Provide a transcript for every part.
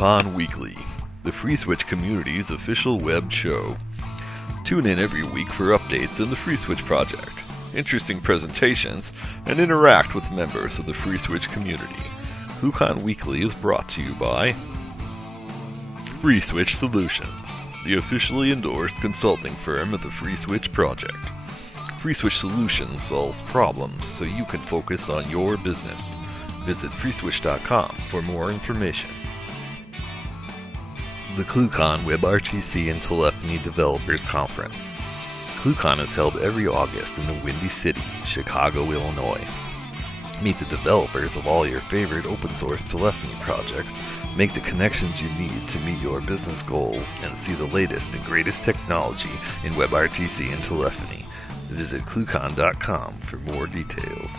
ClueCon Weekly, the FreeSWITCH community's official web show. Tune in every week for updates in the FreeSWITCH project, interesting presentations, and interact with members of the FreeSWITCH community. ClueCon Weekly is brought to you by FreeSWITCH Solutions, the officially endorsed consulting firm of the FreeSWITCH project. FreeSWITCH Solutions solves problems so you can focus on your business. Visit FreeSWITCH.com for more information. The ClueCon WebRTC and Telephony Developers Conference. ClueCon is held every August in the Windy City, Chicago, Illinois. Meet the developers of all your favorite open source telephony projects, make the connections you need to meet your business goals, and see the latest and greatest technology in WebRTC and telephony. Visit ClueCon.com for more details.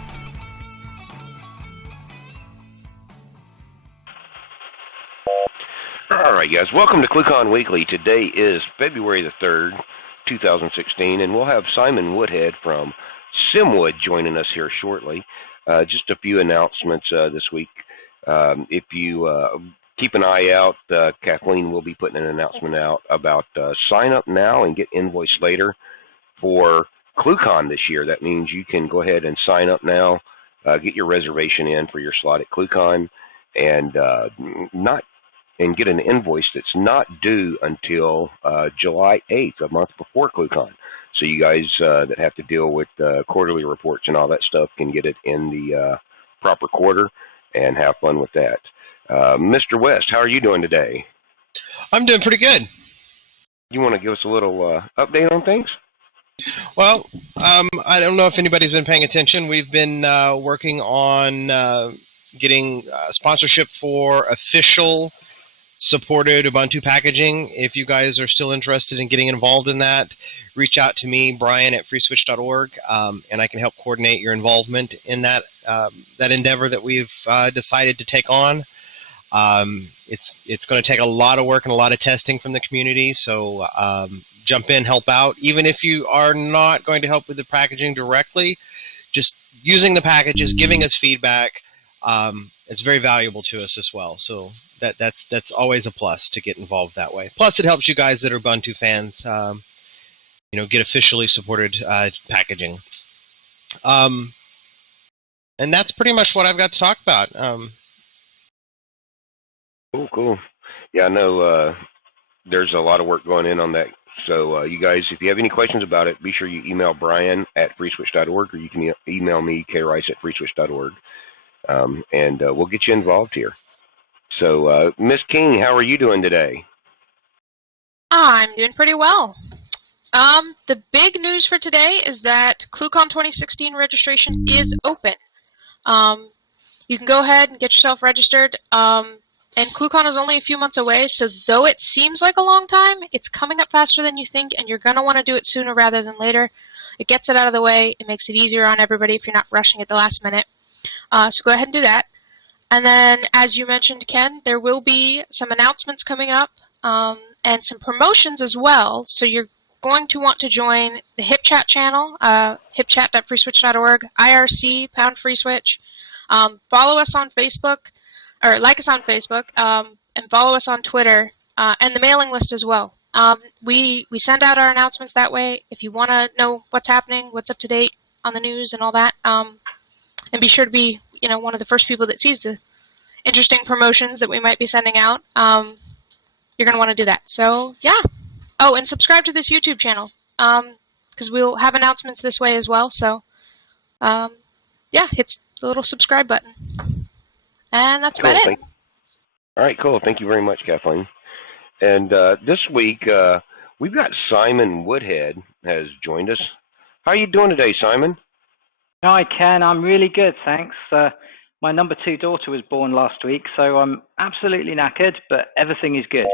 All right, guys. Welcome to ClueCon Weekly. Today is February the 3rd, 2016, and we'll have Simon Woodhead from Simwood joining us here shortly. Just a few announcements this week. If you keep an eye out, Kathleen will be putting an announcement out about sign up now and get invoiced later for ClueCon this year. That means you can go ahead and sign up now, get your reservation in for your slot at ClueCon, and get an invoice that's not due until July 8th, a month before ClueCon. So you guys that have to deal with quarterly reports and all that stuff can get it in the proper quarter and have fun with that. Mr. West, how are you doing today? I'm doing pretty good. You want to give us a little update on things? Well, I don't know if anybody's been paying attention. We've been working on getting sponsorship for official supported Ubuntu packaging. If you guys are still interested in getting involved in that, reach out to me, Brian at freeswitch.org, and I can help coordinate your involvement in that endeavor that we've decided to take on. It's going to take a lot of work and a lot of testing from the community, so jump in, help out. Even if you are not going to help with the packaging directly, just using the packages, giving us feedback, it's very valuable to us as well. So that's always a plus to get involved that way. Plus, it helps you guys that are Ubuntu fans, get officially supported packaging. And that's pretty much what I've got to talk about. Cool. Yeah, I know there's a lot of work going in on that. So you guys, if you have any questions about it, be sure you email Brian at freeswitch.org, or you can email me, krice at freeswitch.org, and we'll get you involved here. So, Miss King, how are you doing today? I'm doing pretty well. The big news for today is that ClueCon 2016 registration is open. You can go ahead and get yourself registered. And ClueCon is only a few months away, so though it seems like a long time, it's coming up faster than you think, and you're going to want to do it sooner rather than later. It gets it out of the way. It makes it easier on everybody if you're not rushing at the last minute. So go ahead and do that. And then, as you mentioned, Ken, there will be some announcements coming up and some promotions as well. So you're going to want to join the HipChat channel, hipchat.freeswitch.org, IRC, #FreeSwitch. Follow us on Facebook, or like us on Facebook, and follow us on Twitter, and the mailing list as well. We send out our announcements that way. If you want to know what's happening, what's up to date on the news and all that, and be sure to be one of the first people that sees the interesting promotions that we might be sending out, you're going to want to do that. So, yeah. Oh, and subscribe to this YouTube channel, because we'll have announcements this way as well. So, yeah, hit the little subscribe button. And that's about it. All right, cool. Thank you very much, Kathleen. And this week, we've got Simon Woodhead has joined us. How are you doing today, Simon? Hi, Ken. I'm really good, thanks. My number 2 daughter was born last week, so I'm absolutely knackered, but everything is good.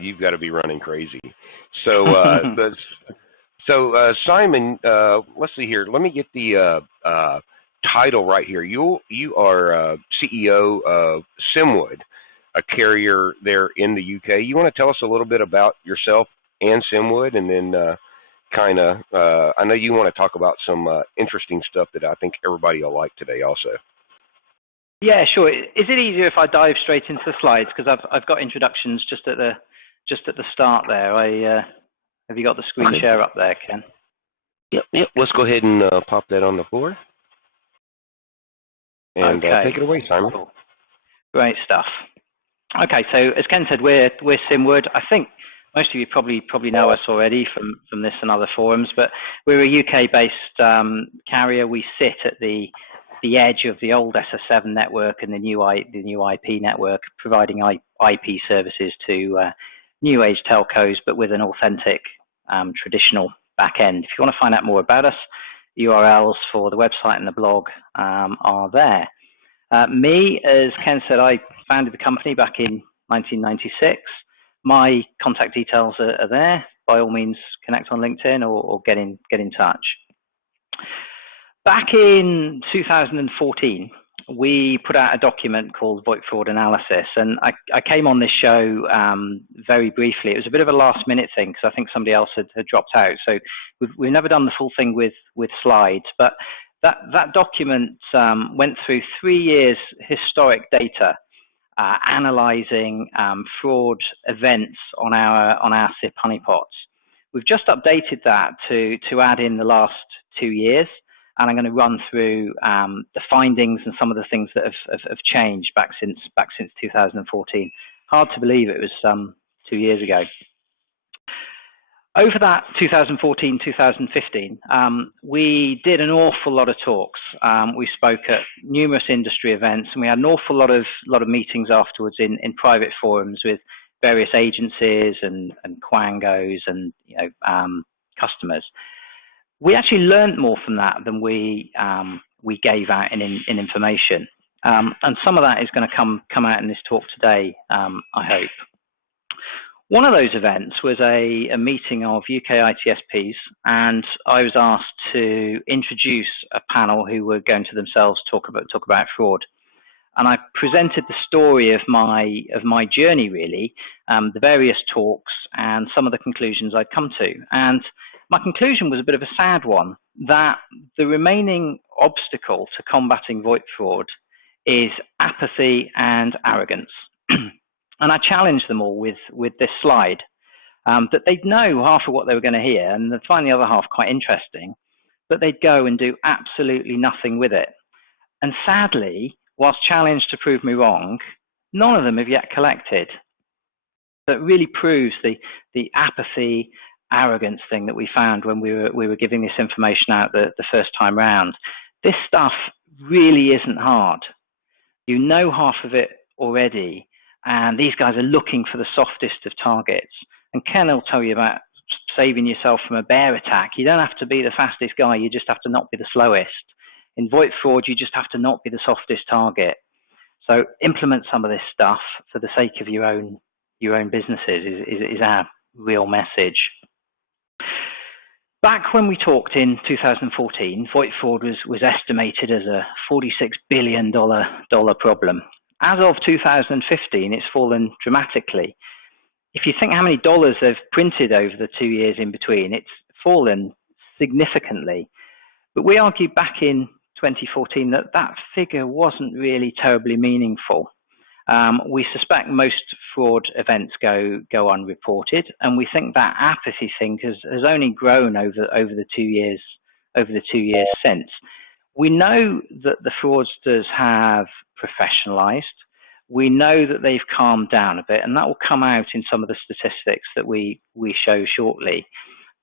You've got to be running crazy. So, Simon, let's see here. Let me get the title right here. You are CEO of Simwood, a carrier there in the UK. You want to tell us a little bit about yourself and Simwood, and then I know you want to talk about some interesting stuff that I think everybody will like today also. Yeah, sure. Is it easier if I dive straight into the slides, because I've got introductions just at the start there. Have you got the screen share up there, Ken? Yep. Let's go ahead and pop that on the floor. And take it away, Simon. Cool. Great stuff. Okay, so as Ken said, we're Simwood. I think most of you probably know us already from this and other forums, but we're a UK-based carrier. We sit at the edge of the old SS7 network and the new IP network, providing IP services to new age telcos, but with an authentic traditional back end. If you want to find out more about us, URLs for the website and the blog are there. Me, as Ken said, I founded the company back in 1996. My contact details are there. By all means, connect on LinkedIn or get in touch. Back in 2014, we put out a document called VoIP Fraud Analysis, and I came on this show very briefly. It was a bit of a last-minute thing because I think somebody else had dropped out. So we've never done the full thing with slides, but that document went through 3 years historic data, analyzing fraud events on our SIP honeypots. We've just updated that to add in the last 2 years, and I'm going to run through the findings and some of the things that have changed back since 2014. Hard to believe it was 2 years ago. Over that 2014-2015, we did an awful lot of talks. We spoke at numerous industry events, and we had an awful lot of meetings afterwards in private forums with various agencies and quangos and customers. We actually learned more from that than we gave out in information, and some of that is going to come out in this talk today, I hope. One of those events was a meeting of UK ITSPs, and I was asked to introduce a panel who were going to themselves talk about fraud. And I presented the story of my journey, really, the various talks and some of the conclusions I'd come to. And my conclusion was a bit of a sad one, that the remaining obstacle to combating VoIP fraud is apathy and arrogance. And I challenged them all with this slide, that they'd know half of what they were going to hear and they'd find the other half quite interesting, but they'd go and do absolutely nothing with it. And sadly, whilst challenged to prove me wrong, none of them have yet collected. So it really proves the apathy, arrogance thing that we found when we were giving this information out the first time round. This stuff really isn't hard. You know half of it already, and these guys are looking for the softest of targets. And Ken will tell you about saving yourself from a bear attack. You don't have to be the fastest guy, you just have to not be the slowest. In VoIP fraud, you just have to not be the softest target. So implement some of this stuff for the sake of your own businesses is our real message. Back when we talked in 2014, VoIP fraud was estimated as a $46 billion problem. As of 2015, it's fallen dramatically. If you think how many dollars they've printed over the 2 years in between, it's fallen significantly. But we argued back in 2014 that figure wasn't really terribly meaningful. We suspect most fraud events go unreported, and we think that apathy thing has only grown over the 2 years since. We know that the fraudsters have professionalized. We know that they've calmed down a bit, and that will come out in some of the statistics that we show shortly.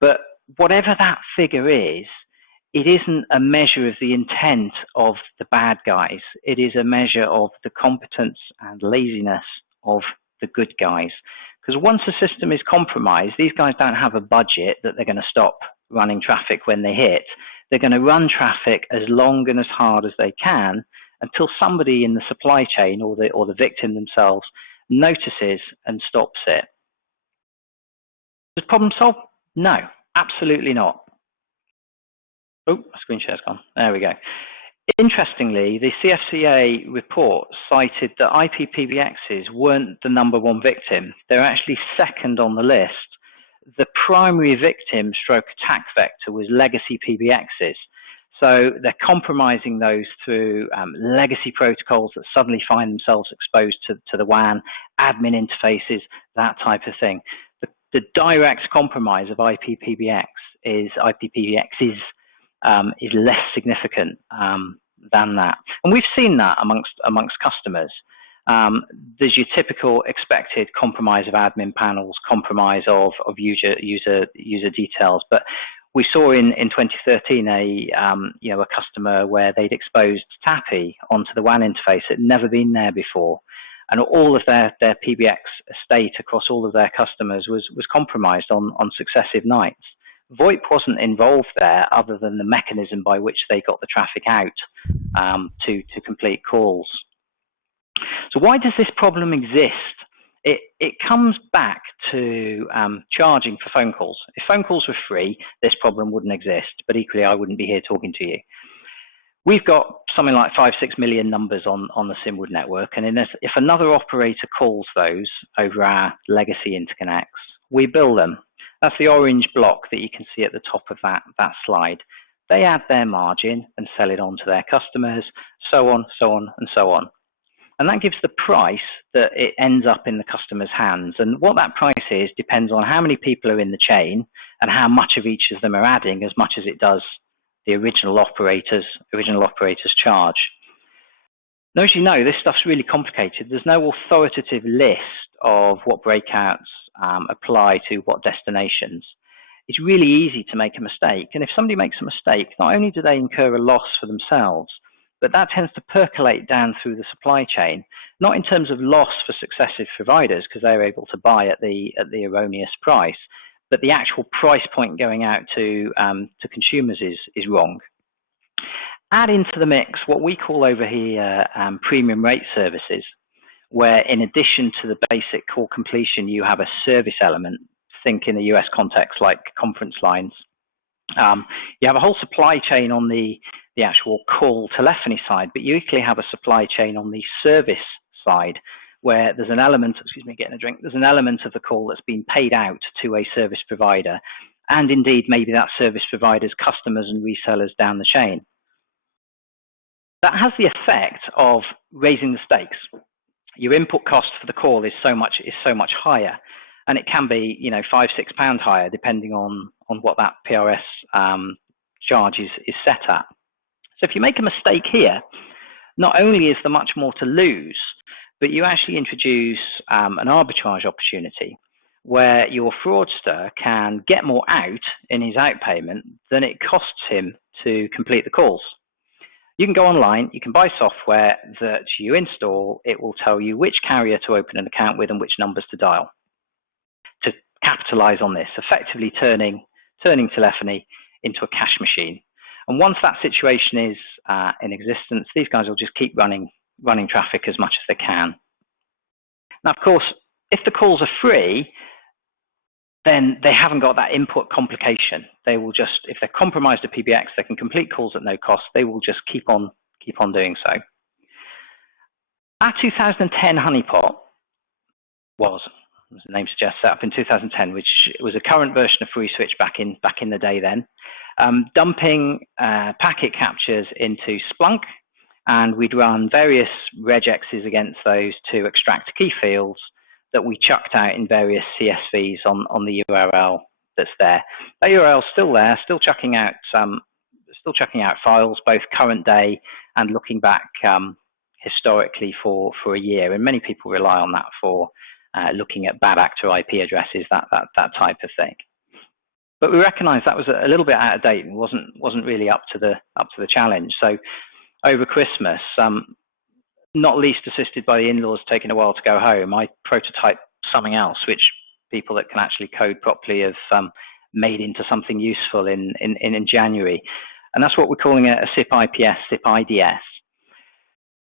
But whatever that figure is, it isn't a measure of the intent of the bad guys. It is a measure of the competence and laziness of the good guys. Because once a system is compromised, these guys don't have a budget that they're going to stop running traffic when they hit. They're going to run traffic as long and as hard as they can until somebody in the supply chain or the victim themselves notices and stops it. Does the problem solve? No, absolutely not. Oh, screen share's gone. There we go. Interestingly, the CFCA report cited that IP PBXs weren't the #1 victim. They're actually second on the list. The primary victim stroke attack vector was legacy PBXs. So they're compromising those through legacy protocols that suddenly find themselves exposed to the WAN, admin interfaces, that type of thing. The direct compromise of IPPBX is less significant than that, and we've seen that amongst customers. There's your typical expected compromise of admin panels, compromise of user details, but we saw in 2013 a customer where they'd exposed TAPI onto the WAN interface. It had never been there before, and all of their PBX estate across all of their customers was compromised on successive nights. VoIP wasn't involved there, other than the mechanism by which they got the traffic out to complete calls. So why does this problem exist? It comes back to charging for phone calls. If phone calls were free, this problem wouldn't exist, but equally I wouldn't be here talking to you. We've got something like 5-6 million numbers on the Simwood network, and if another operator calls those over our legacy interconnects, we bill them. That's the orange block that you can see at the top of that slide. They add their margin and sell it on to their customers, so on, and so on. And that gives the price that it ends up in the customer's hands. And what that price is depends on how many people are in the chain and how much of each of them are adding, as much as it does the original operator's charge. Now, as you know, this stuff's really complicated. There's no authoritative list of what breakouts apply to what destinations. It's really easy to make a mistake. And if somebody makes a mistake, not only do they incur a loss for themselves, but that tends to percolate down through the supply chain, not in terms of loss for successive providers, because they're able to buy at the erroneous price, but the actual price point going out to consumers is wrong. Add into the mix what we call over here premium rate services, where in addition to the basic call completion, you have a service element. Think in the US context like conference lines. You have a whole supply chain on the actual call telephony side, but you equally have a supply chain on the service side, where there's an element, there's an element of the call that's been paid out to a service provider, and indeed maybe that service provider's customers and resellers down the chain. That has the effect of raising the stakes. Your input cost for the call is so much higher, and it can be £5-6 higher depending on what that PRS charge is set at. So if you make a mistake here, not only is there much more to lose, but you actually introduce an arbitrage opportunity where your fraudster can get more out in his outpayment than it costs him to complete the calls. You can go online, you can buy software that you install. It will tell you which carrier to open an account with and which numbers to dial to capitalize on this, effectively turning telephony into a cash machine. And once that situation is in existence, these guys will just keep running traffic as much as they can. Now, of course, if the calls are free, then they haven't got that input complication. They will just, if they're compromised at PBX, they can complete calls at no cost. They will just keep on doing so. Our 2010 honeypot was, as the name suggests, set up in 2010, which was a current version of FreeSWITCH back in the day then, dumping packet captures into Splunk, and we'd run various regexes against those to extract key fields that we chucked out in various CSVs on the URL that's there. That URL is still there, still chucking out files, both current day and looking back historically for a year. And many people rely on that for looking at bad actor IP addresses, that type of thing. But we recognised that was a little bit out of date and wasn't really up to the challenge. So over Christmas, not least assisted by the in-laws taking a while to go home, I prototyped something else, which people that can actually code properly have made into something useful in January. And that's what we're calling a SIP IPS, SIP IDS.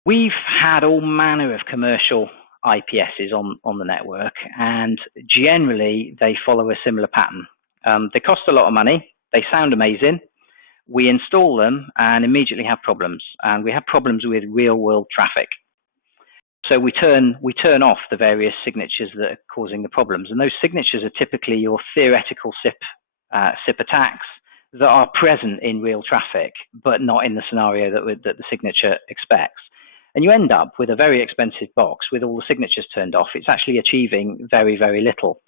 We've had all manner of commercial IPSs on the network, and generally they follow a similar pattern. They cost a lot of money, they sound amazing, we install them and immediately have problems, and we have problems with real-world traffic. So we turn off the various signatures that are causing the problems, and those signatures are typically your theoretical SIP attacks that are present in real traffic, but not in the scenario that the signature expects. And you end up with a very expensive box with all the signatures turned off. It's actually achieving very, very little.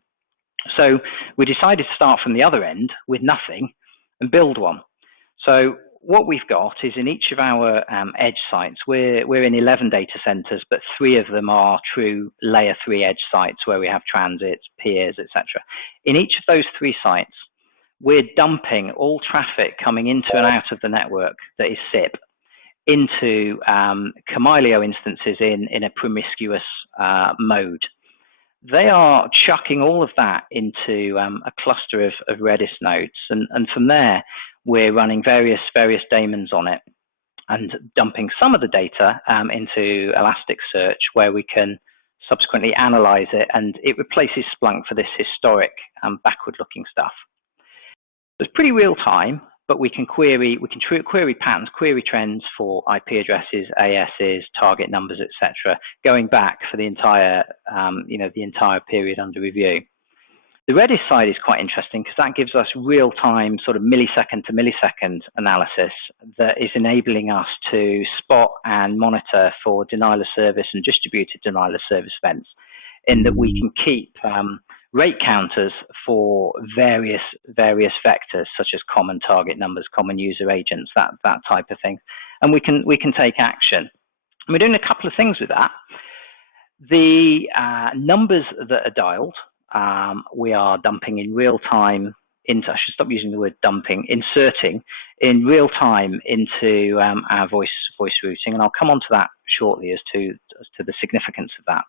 So we decided to start from the other end with nothing and build one. So what we've got is in each of our edge sites, we're in 11 data centers, but 3 of them are true layer 3 edge sites where we have transits, peers, etc. In each of those 3 sites, we're dumping all traffic coming into and out of the network that is SIP into Camilio instances in a promiscuous mode. They are chucking all of that into a cluster of Redis nodes, and from there we're running various daemons on it and dumping some of the data into Elasticsearch, where we can subsequently analyze it, and it replaces Splunk for this historic backward-looking stuff. It's pretty real time, but we can query patterns, query trends for IP addresses, ASs, target numbers, etc., going back for the entire the entire period under review. The Redis side is quite interesting because that gives us real-time sort of millisecond to millisecond analysis that is enabling us to spot and monitor for denial of service and distributed denial of service events, in that we can keep rate counters for various vectors, such as common target numbers, common user agents, that type of thing, and we can take action. And we're doing a couple of things with that. The numbers that are dialed, we are dumping in real time into, I should stop using the word dumping, inserting in real time into our voice routing, and I'll come on to that shortly as to the significance of that.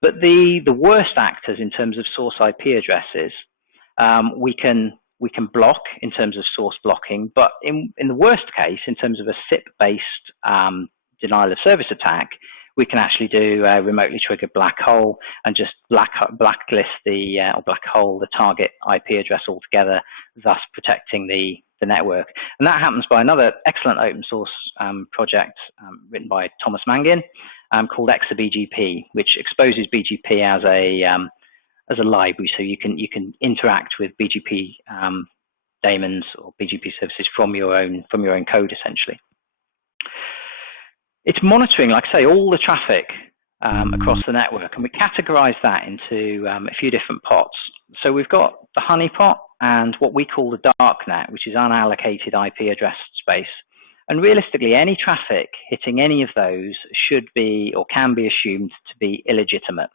But the worst actors in terms of source IP addresses, we can block in terms of source blocking, but in the worst case, in terms of a SIP-based denial of service attack, we can actually do a remotely triggered black hole and just blacklist or black hole the target IP address altogether, thus protecting the network. And that happens by another excellent open source project written by Thomas Mangin, called ExaBGP, which exposes BGP as a library, so you can interact with BGP daemons or BGP services from your own code, essentially. It's monitoring, like I say, all the traffic across the network, and we categorize that into a few different pots. So we've got the honeypot and what we call the darknet, which is unallocated IP address space. And realistically, any traffic hitting any of those should be or can be assumed to be illegitimate.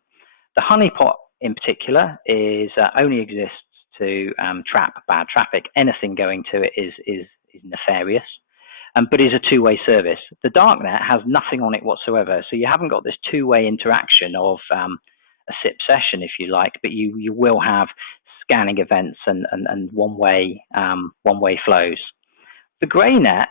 The honeypot in particular only exists to trap bad traffic. Anything going to it is nefarious, but is a two-way service. The darknet has nothing on it whatsoever, so you haven't got this two-way interaction of a SIP session, if you like, but you will have scanning events and one-way flows. The grey net,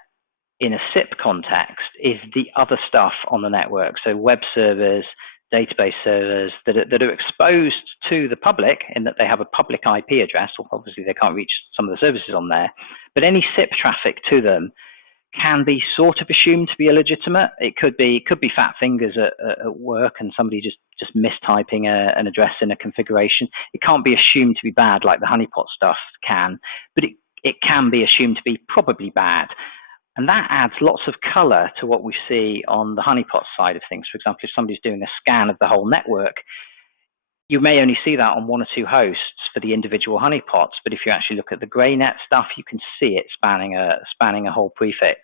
in a SIP context, is the other stuff on the network. So web servers, database servers that are exposed to the public in that they have a public IP address, or obviously they can't reach some of the services on there, but any SIP traffic to them can be sort of assumed to be illegitimate. It could be fat fingers at work and somebody just mistyping an address in a configuration. It can't be assumed to be bad like the honeypot stuff can, but it can be assumed to be probably bad. And that adds lots of color to what we see on the honeypot side of things. For example, if somebody's doing a scan of the whole network, you may only see that on one or two hosts for the individual honeypots, but if you actually look at the grey net stuff, you can see it spanning a whole prefix.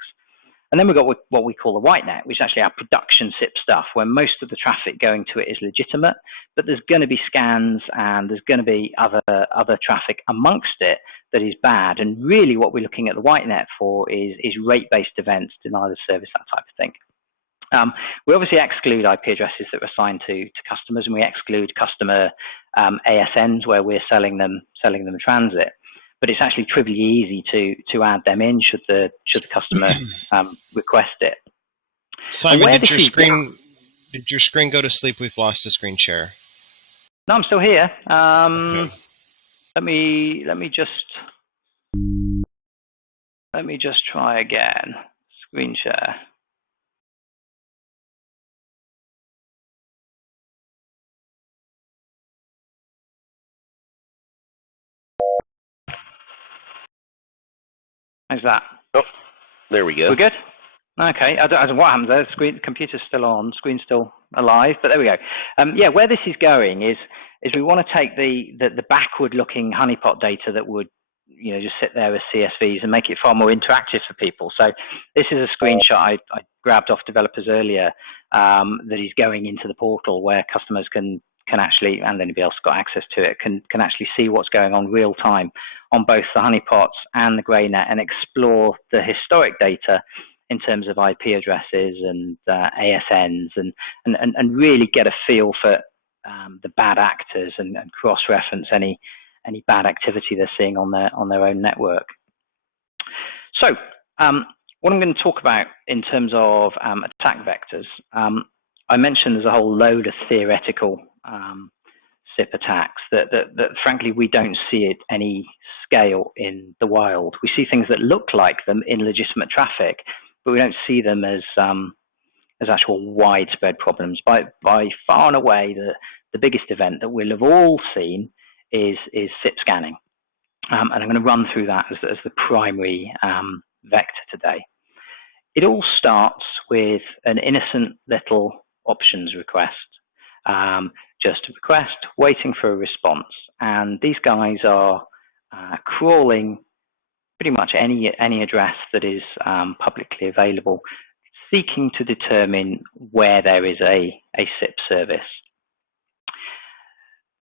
And then we've got what we call the white net, which is actually our production SIP stuff, where most of the traffic going to it is legitimate, but there's going to be scans and there's going to be other traffic amongst it that is bad. And really what we're looking at the white net for is rate-based events, denial of service, that type of thing. We obviously exclude IP addresses that are assigned to customers, and we exclude customer ASNs where we're selling them transit. But it's actually trivially easy to add them in should the customer request it. Simon, did your screen go to sleep? We've lost the screen share. No, I'm still here. Okay. Let me just try again. Screen share. How's that? Oh, there we go. We're good? Okay. I don't know what happens there. The computer's still on, screen's still alive, but there we go. Yeah, where this is going is we want to take the backward-looking honeypot data that would, just sit there as CSVs and make it far more interactive for people. So this is a screenshot I grabbed off developers earlier that is going into the portal where customers can actually, and anybody else got access to it, can actually see what's going on real time on both the honeypots and the GreyNet and explore the historic data in terms of IP addresses and ASNs and really get a feel for the bad actors and cross-reference any bad activity they're seeing on their own network. So what I'm going to talk about in terms of attack vectors, I mentioned there's a whole load of theoretical SIP attacks that frankly we don't see at any scale in the wild. We see things that look like them in legitimate traffic, but we don't see them as actual widespread problems. By far and away, the biggest event that we'll have all seen is SIP scanning, and I'm going to run through that as the primary vector today. It all starts with an innocent little options request, just a request waiting for a response, and these guys are crawling pretty much any address that is publicly available, seeking to determine where there is a SIP service.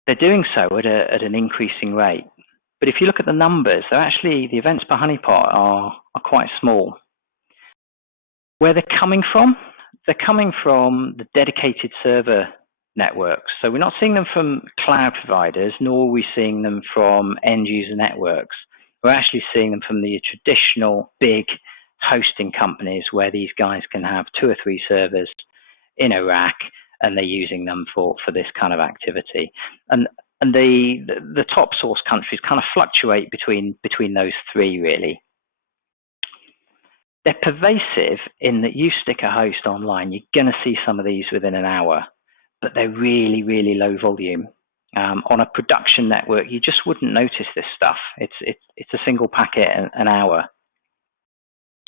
They're doing so at an increasing rate. But if you look at the numbers, the events per honeypot are quite small. Where they're coming from? They're coming from the dedicated server networks. So we're not seeing them from cloud providers, nor are we seeing them from end user networks. We're actually seeing them from the traditional big hosting companies where these guys can have 2 or 3 servers in a rack, and they're using them for this kind of activity. And the top source countries kind of fluctuate between those 3 really. They're pervasive in that you stick a host online, you're going to see some of these within an hour, but they're really, really low volume. On a production network, you just wouldn't notice this stuff. It's a single packet an hour.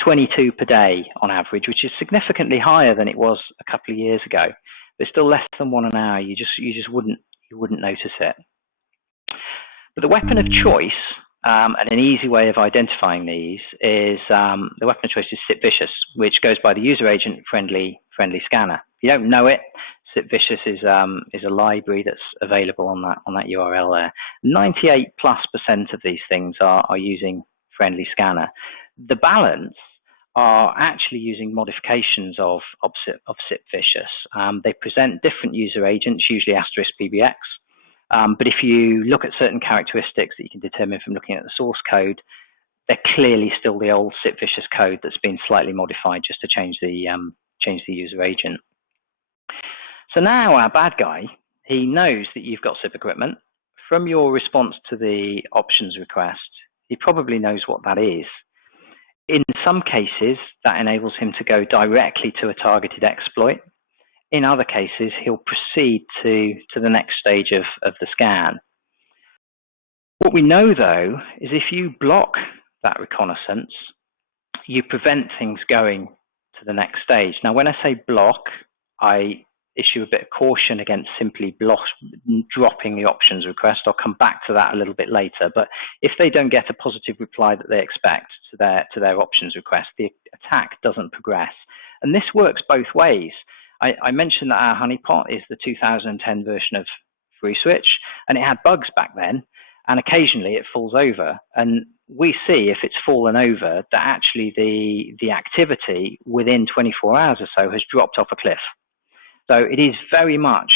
22 per day on average, which is significantly higher than it was a couple of years ago. But still less than 1 an hour. You just wouldn't notice it. But the weapon of choice, and an easy way of identifying these is the weapon of choice is SIPVicious, which goes by the user agent friendly scanner. If you don't know it, SIPVicious is a library that's available on that URL there. 98+% of these things are using friendly scanner. The balance are actually using modifications of SIPVicious. They present different user agents, usually *PBX. But if you look at certain characteristics that you can determine from looking at the source code, they're clearly still the old SIPVicious code that's been slightly modified just to change the user agent. So now our bad guy, he knows that you've got SIP equipment. From your response to the options request, he probably knows what that is. In some cases, that enables him to go directly to a targeted exploit. In other cases, he'll proceed to the next stage of the scan. What we know, though, is if you block that reconnaissance, you prevent things going to the next stage. Now, when I say block, I issue a bit of caution against simply dropping the options request. I'll come back to that a little bit later. But if they don't get a positive reply that they expect to their options request, the attack doesn't progress. And this works both ways. I mentioned that our honeypot is the 2010 version of FreeSWITCH, and it had bugs back then, and occasionally it falls over. And we see if it's fallen over that actually the activity within 24 hours or so has dropped off a cliff. So it is very much,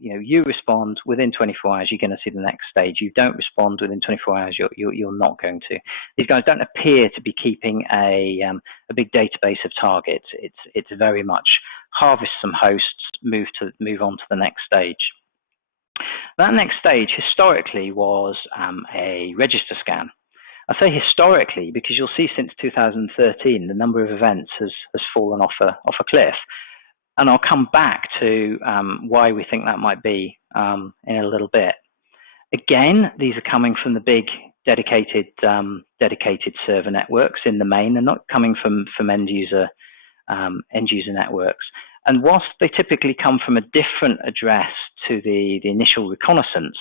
you respond within 24 hours, you're going to see the next stage. You don't respond within 24 hours, you're not going to. These guys don't appear to be keeping a big database of targets. It's very much harvest some hosts, move on to the next stage. That next stage historically was a register scan. I say historically because you'll see since 2013 the number of events has fallen off a cliff. And I'll come back to why we think that might be in a little bit. Again, these are coming from the big dedicated server networks in the main. They're not coming from end user networks. And whilst they typically come from a different address to the initial reconnaissance,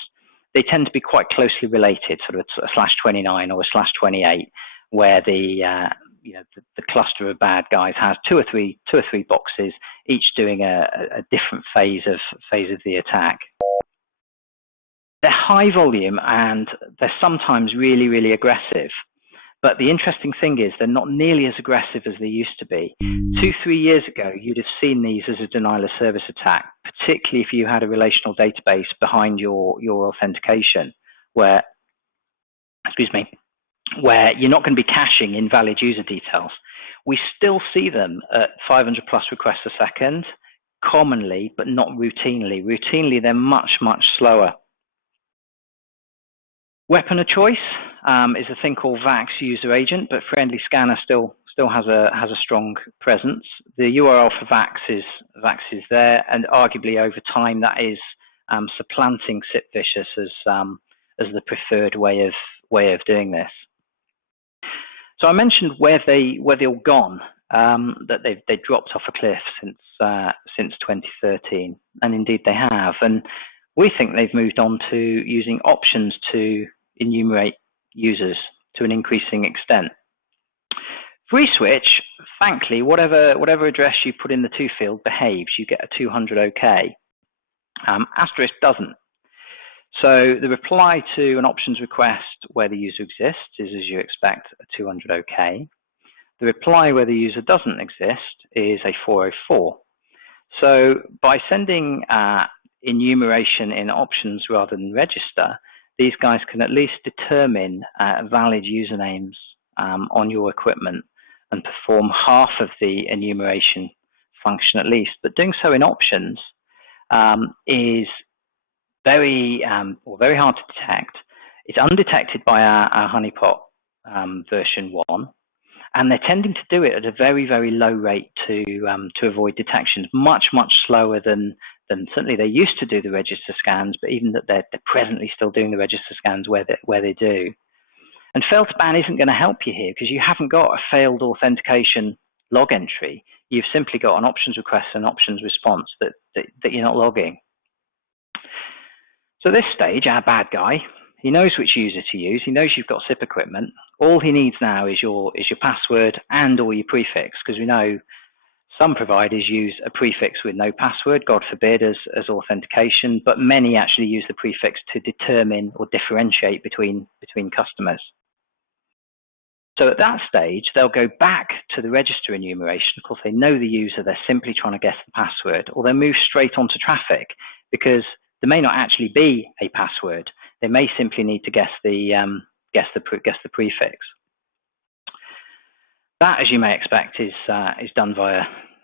they tend to be quite closely related, sort of a /29 or a /28, where the cluster of bad guys has two or three boxes, each doing a different phase of the attack. They're high volume and they're sometimes really, really aggressive. But the interesting thing is they're not nearly as aggressive as they used to be. 2-3 years ago, you'd have seen these as a denial of service attack, particularly if you had a relational database behind your authentication, where you're not going to be caching invalid user details. We still see them at 500 plus requests a second, commonly, but not routinely. Routinely, they're much, much slower. Weapon of choice is a thing called VAX user agent, but Friendly Scanner still has a strong presence. The URL for VAX is there, and arguably over time that is supplanting SIPVicious as the preferred way of doing this. So I mentioned where they've all gone, that they dropped off a cliff since 2013, and indeed they have. And we think they've moved on to using options to enumerate users to an increasing extent. FreeSWITCH, thankfully, whatever address you put in the to field behaves. You get a 200 OK. Asterisk doesn't. So the reply to an options request where the user exists is, as you expect, a 200 OK. The reply where the user doesn't exist is a 404. So by sending enumeration in options rather than register, these guys can at least determine valid usernames on your equipment and perform half of the enumeration function at least. But doing so in options is very hard to detect. It's undetected by our honeypot version 1, and they're tending to do it at a very, very low rate to avoid detection, much, much slower than certainly they used to do the register scans, but even that they're presently still doing the register scans where they do. And fail to ban isn't going to help you here because you haven't got a failed authentication log entry. You've simply got an options request and options response that you're not logging. So at this stage, our bad guy, he knows which user to use. He knows you've got SIP equipment. All he needs now is your password and or your prefix, because we know some providers use a prefix with no password, God forbid, as authentication, but many actually use the prefix to determine or differentiate between customers. So at that stage, they'll go back to the register enumeration. Of course, they know the user. They're simply trying to guess the password, or they'll move straight onto traffic because there may not actually be a password. They may simply need to guess the prefix. That, as you may expect, is done via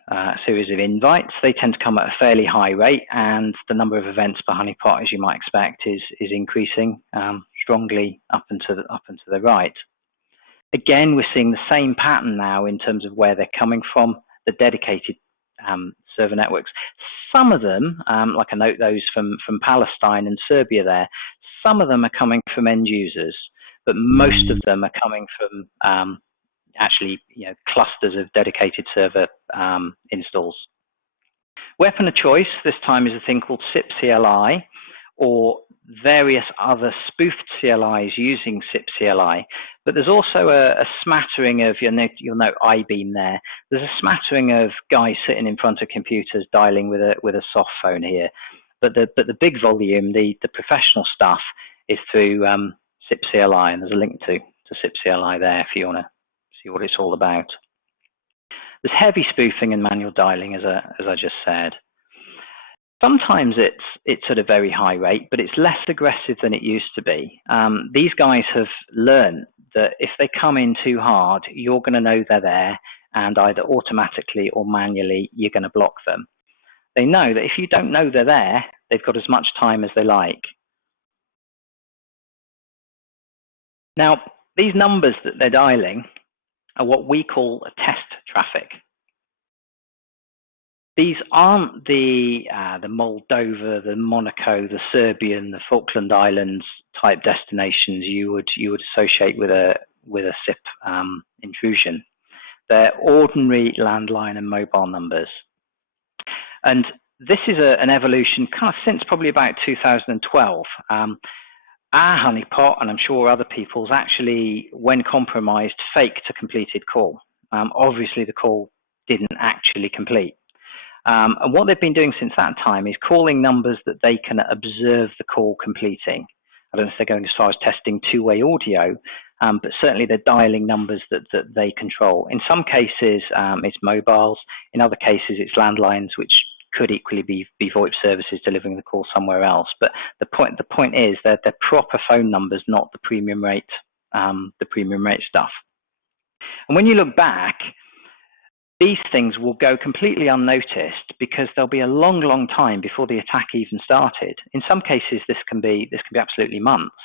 a series of invites. They tend to come at a fairly high rate, and the number of events per honeypot, as you might expect, is increasing strongly up and to the right. Again, we're seeing the same pattern now in terms of where they're coming from, the dedicated server networks. Some of them, like I note those from Palestine and Serbia there, some of them are coming from end users, but most of them are coming from actually clusters of dedicated server installs. Weapon of choice this time is a thing called SIP CLI, or various other spoofed CLIs using SIP CLI. But there's also a smattering of, you'll note iBeam there, there's a smattering of guys sitting in front of computers dialing with a soft phone here. But the big volume, the professional stuff, is through SIP CLI, and there's a link to SIP CLI there if you want to see what it's all about. There's heavy spoofing and manual dialing, as I just said. Sometimes it's at a very high rate, but it's less aggressive than it used to be. These guys have learned that if they come in too hard, you're going to know they're there, and either automatically or manually, you're going to block them. They know that if you don't know they're there, they've got as much time as they like. Now, these numbers that they're dialing are what we call a test traffic. These aren't the Moldova, the Monaco, the Serbian, the Falkland Islands type destinations you would associate with a SIP intrusion. They're ordinary landline and mobile numbers. And this is an evolution kind of since probably about 2012. Our honeypot, and I'm sure other people's, actually, when compromised, faked a completed call. Obviously, the call didn't actually complete. And what they've been doing since that time is calling numbers that they can observe the call completing. I don't know if they're going as far as testing two-way audio, but certainly they're dialing numbers that they control. In some cases, it's mobiles. In other cases, it's landlines, which could equally be VoIP services delivering the call somewhere else. But the point is that they're proper phone numbers, not the premium rate stuff. And when you look back, these things will go completely unnoticed because there'll be a long, long time before the attack even started. In some cases, this can be absolutely months.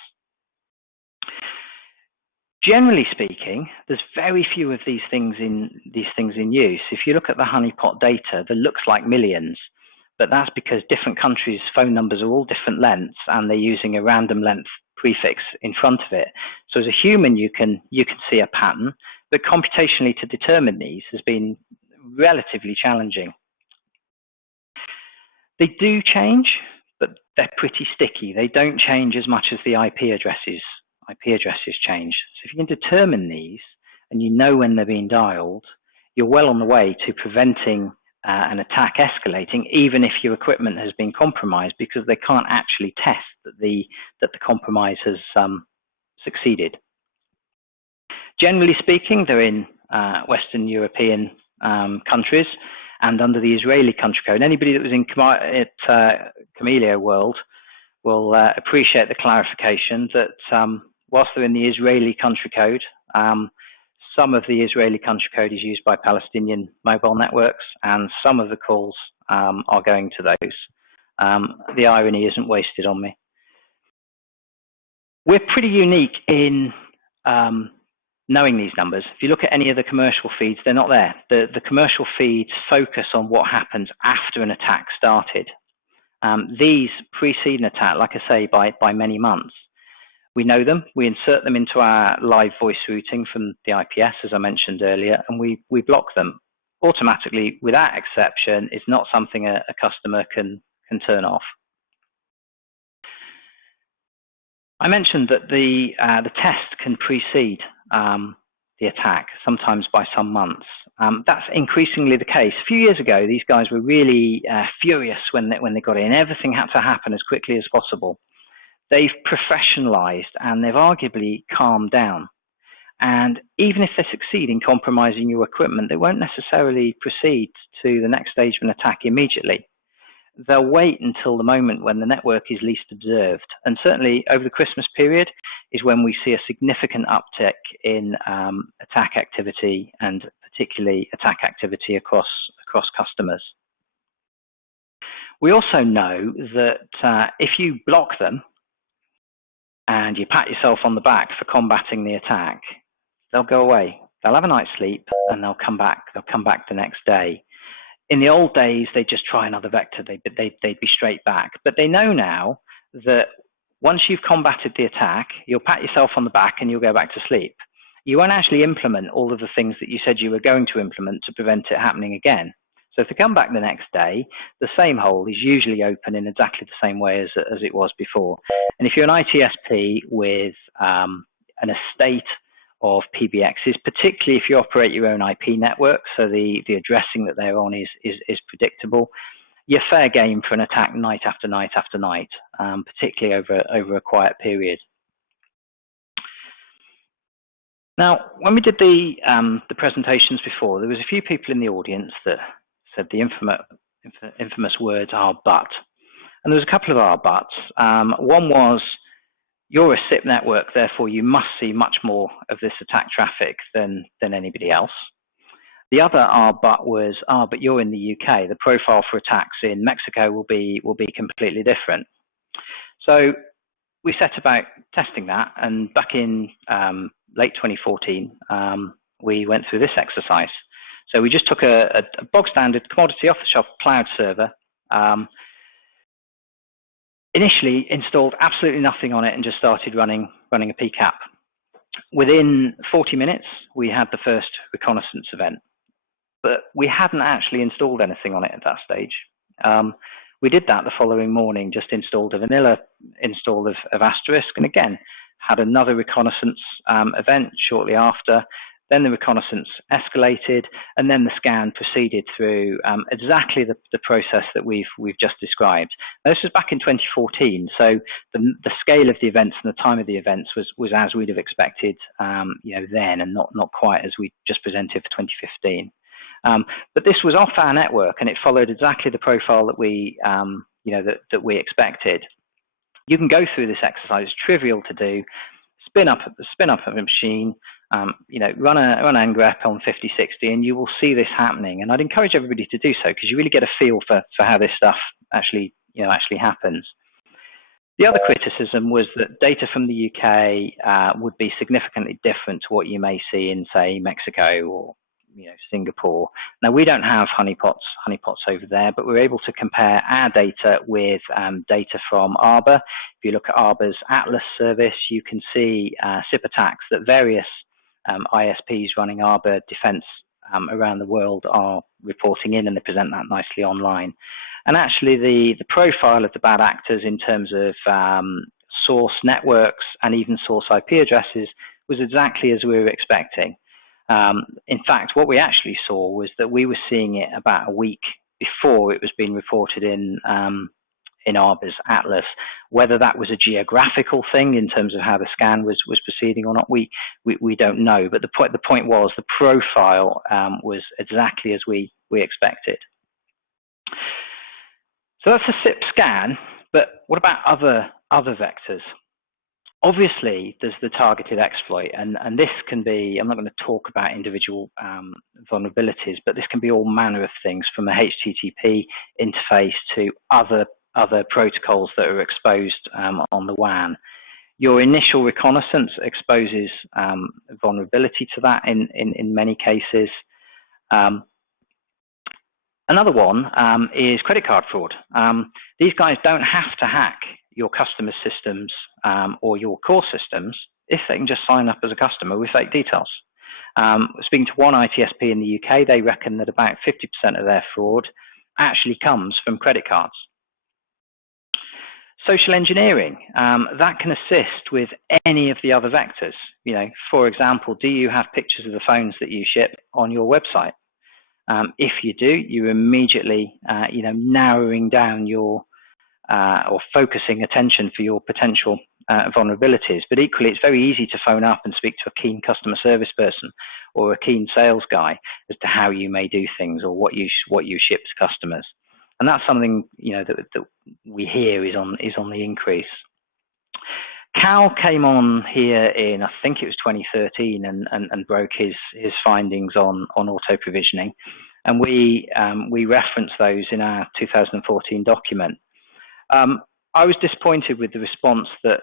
Generally speaking, there's very few of these things in use. If you look at the honeypot data, that looks like millions, but that's because different countries' phone numbers are all different lengths, and they're using a random length prefix in front of it. So as a human, you can see a pattern, but computationally to determine these has been relatively challenging. They do change, but they're pretty sticky. They don't change as much as the IP addresses change. So if you can determine these and you know when they're being dialed, you're well on the way to preventing an attack escalating, even if your equipment has been compromised, because they can't actually test that the compromise has succeeded. Generally speaking, they're in Western European countries and under the Israeli country code. Anybody that was in Camellia World will appreciate the clarification that whilst they're in the Israeli country code, some of the Israeli country code is used by Palestinian mobile networks, and some of the calls are going to those. The irony isn't wasted on me. We're pretty unique in knowing these numbers. If you look at any of the commercial feeds, they're not there. The commercial feeds focus on what happens after an attack started. These precede an attack, like I say, by many months. We know them, we insert them into our live voice routing from the IPS, as I mentioned earlier, and we block them automatically without exception. It's not something a customer can turn off. I mentioned that the test can precede the attack, sometimes by some months. That's increasingly the case. A few years ago, these guys were really furious when they got in. Everything had to happen as quickly as possible. They've professionalized and they've arguably calmed down. And even if they succeed in compromising your equipment, they won't necessarily proceed to the next stage of an attack immediately. They'll wait until the moment when the network is least observed. And certainly over the Christmas period is when we see a significant uptick in attack activity, and particularly attack activity across customers. We also know that if you block them and you pat yourself on the back for combating the attack, they'll go away. They'll have a night's sleep and they'll come back. They'll come back the next day. In the old days, they'd just try another vector. They'd be straight back. But they know now that once you've combated the attack, you'll pat yourself on the back and you'll go back to sleep. You won't actually implement all of the things that you said you were going to implement to prevent it happening again. So if they come back the next day, the same hole is usually open in exactly the same way as it was before. And if you're an ITSP with an estate of PBXs, particularly if you operate your own IP network, so the addressing that they're on is predictable, you're fair game for an attack night after night after night, particularly over a quiet period. Now, when we did the presentations before, there was a few people in the audience that said the infamous words "our but," and there was a couple of "our buts." One was, you're a SIP network, therefore you must see much more of this attack traffic than anybody else. The other "our but" was, but you're in the UK. The profile for attacks in Mexico will be completely different. So we set about testing that, and back in late 2014, we went through this exercise. So we just took a bog standard commodity off-the-shelf cloud server, initially installed absolutely nothing on it and just started running a PCAP. Within 40 minutes, we had the first reconnaissance event, but we hadn't actually installed anything on it at that stage. We did that the following morning, just installed a vanilla install of Asterisk, and again, had another reconnaissance event shortly after. Then the reconnaissance escalated, and then the scan proceeded through exactly the process that we've just described. Now, this was back in 2014, so the scale of the events and the time of the events was as we'd have expected, then, and not quite as we just presented for 2015. But this was off our network, and it followed exactly the profile that we that we expected. You can go through this exercise; it's trivial to do. Spin up a machine. Run an ngrep on 5060, and you will see this happening. And I'd encourage everybody to do so, because you really get a feel for how this stuff actually happens. The other criticism was that data from the UK would be significantly different to what you may see in, say, Mexico or Singapore. Now, we don't have honeypots over there, but we're able to compare our data with data from Arbor. If you look at Arbor's Atlas service, you can see SIP attacks that various ISPs running Arbor defense around the world are reporting in, and they present that nicely online. And actually, the profile of the bad actors in terms of source networks and even source IP addresses was exactly as we were expecting. In fact, what we actually saw was that we were seeing it about a week before it was being reported in Arbor's Atlas. Whether that was a geographical thing in terms of how the scan was proceeding or not, we don't know. But the point was the profile was exactly as we expected. So that's a SIP scan. But what about other vectors? Obviously, there's the targeted exploit, and this can be, I'm not going to talk about individual vulnerabilities, but this can be all manner of things, from a HTTP interface to other protocols that are exposed on the WAN. Your initial reconnaissance exposes vulnerability to that in many cases. Another one is credit card fraud. These guys don't have to hack your customer systems or your core systems if they can just sign up as a customer with fake details. Speaking to one ITSP in the UK, they reckon that about 50% of their fraud actually comes from credit cards. Social engineering, that can assist with any of the other vectors. For example, do you have pictures of the phones that you ship on your website? If you do, you're immediately, narrowing down your or focusing attention for your potential vulnerabilities. But equally, it's very easy to phone up and speak to a keen customer service person or a keen sales guy as to how you may do things or what you ship to customers. And that's something that we hear is on the increase. Cal came on here in, I think it was 2013, and broke his findings on auto provisioning, and we referenced those in our 2014 document. I was disappointed with the response that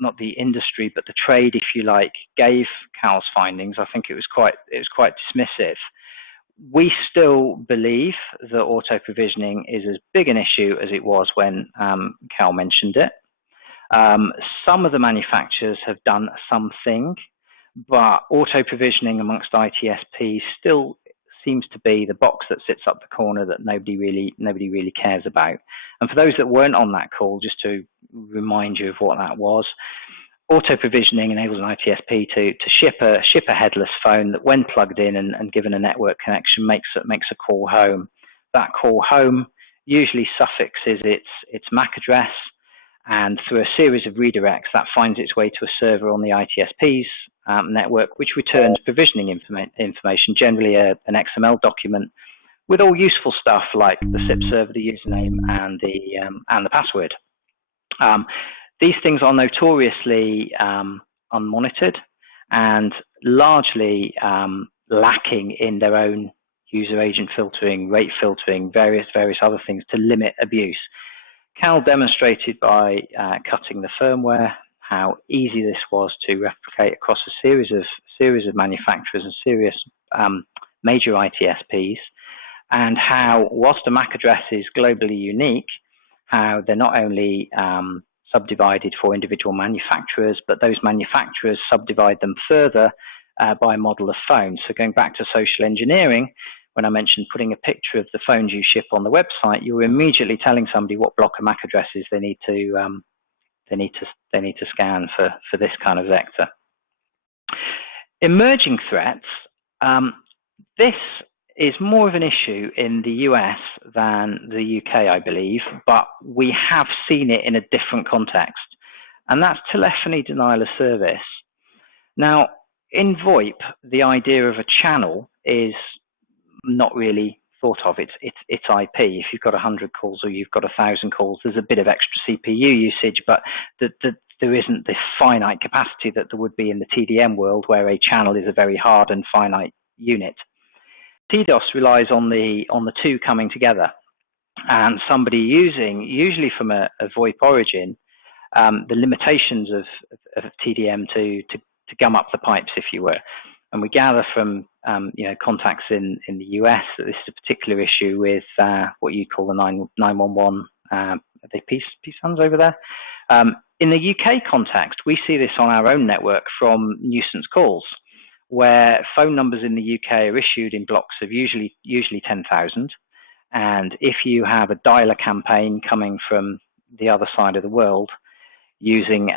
not the industry but the trade, if you like, gave Cal's findings. I think it was quite dismissive. We still believe that auto provisioning is as big an issue as it was when Cal mentioned it. Some of the manufacturers have done something, but auto provisioning amongst ITSPs still seems to be the box that sits up the corner that nobody really cares about. And for those that weren't on that call, just to remind you of what that was, auto provisioning enables an ITSP to ship a headless phone that, when plugged in and given a network connection, makes a call home. That call home usually suffixes its MAC address, and through a series of redirects, that finds its way to a server on the ITSP's network, which returns provisioning information, generally an XML document, with all useful stuff like the SIP server, the username, and the password. These things are notoriously unmonitored and largely lacking in their own user agent filtering, rate filtering, various other things to limit abuse. Cal demonstrated by cutting the firmware how easy this was to replicate across a series of manufacturers and serious major ITSPs, and how, whilst a MAC address is globally unique, how they're not only subdivided for individual manufacturers, but those manufacturers subdivide them further by a model of phones. So going back to social engineering, when I mentioned putting a picture of the phones you ship on the website, you're immediately telling somebody what block of MAC addresses they need to scan for this kind of vector. Emerging threats. This is more of an issue in the US than the UK, I believe, but we have seen it in a different context, and that's telephony denial of service. Now, in VoIP, the idea of a channel is not really thought of. It's IP. If you've got 100 calls or you've got 1,000 calls, there's a bit of extra CPU usage, but there isn't this finite capacity that there would be in the TDM world, where a channel is a very hard and finite unit. TDOS relies on the two coming together, and somebody using, usually from a VoIP origin, the limitations of TDM to gum up the pipes, if you were. And we gather from contacts in the US that this is a particular issue with what you call the 911. Are they PSANs over there? In the UK context, we see this on our own network from nuisance calls, where phone numbers in the UK are issued in blocks of usually 10,000. And if you have a dialer campaign coming from the other side of the world using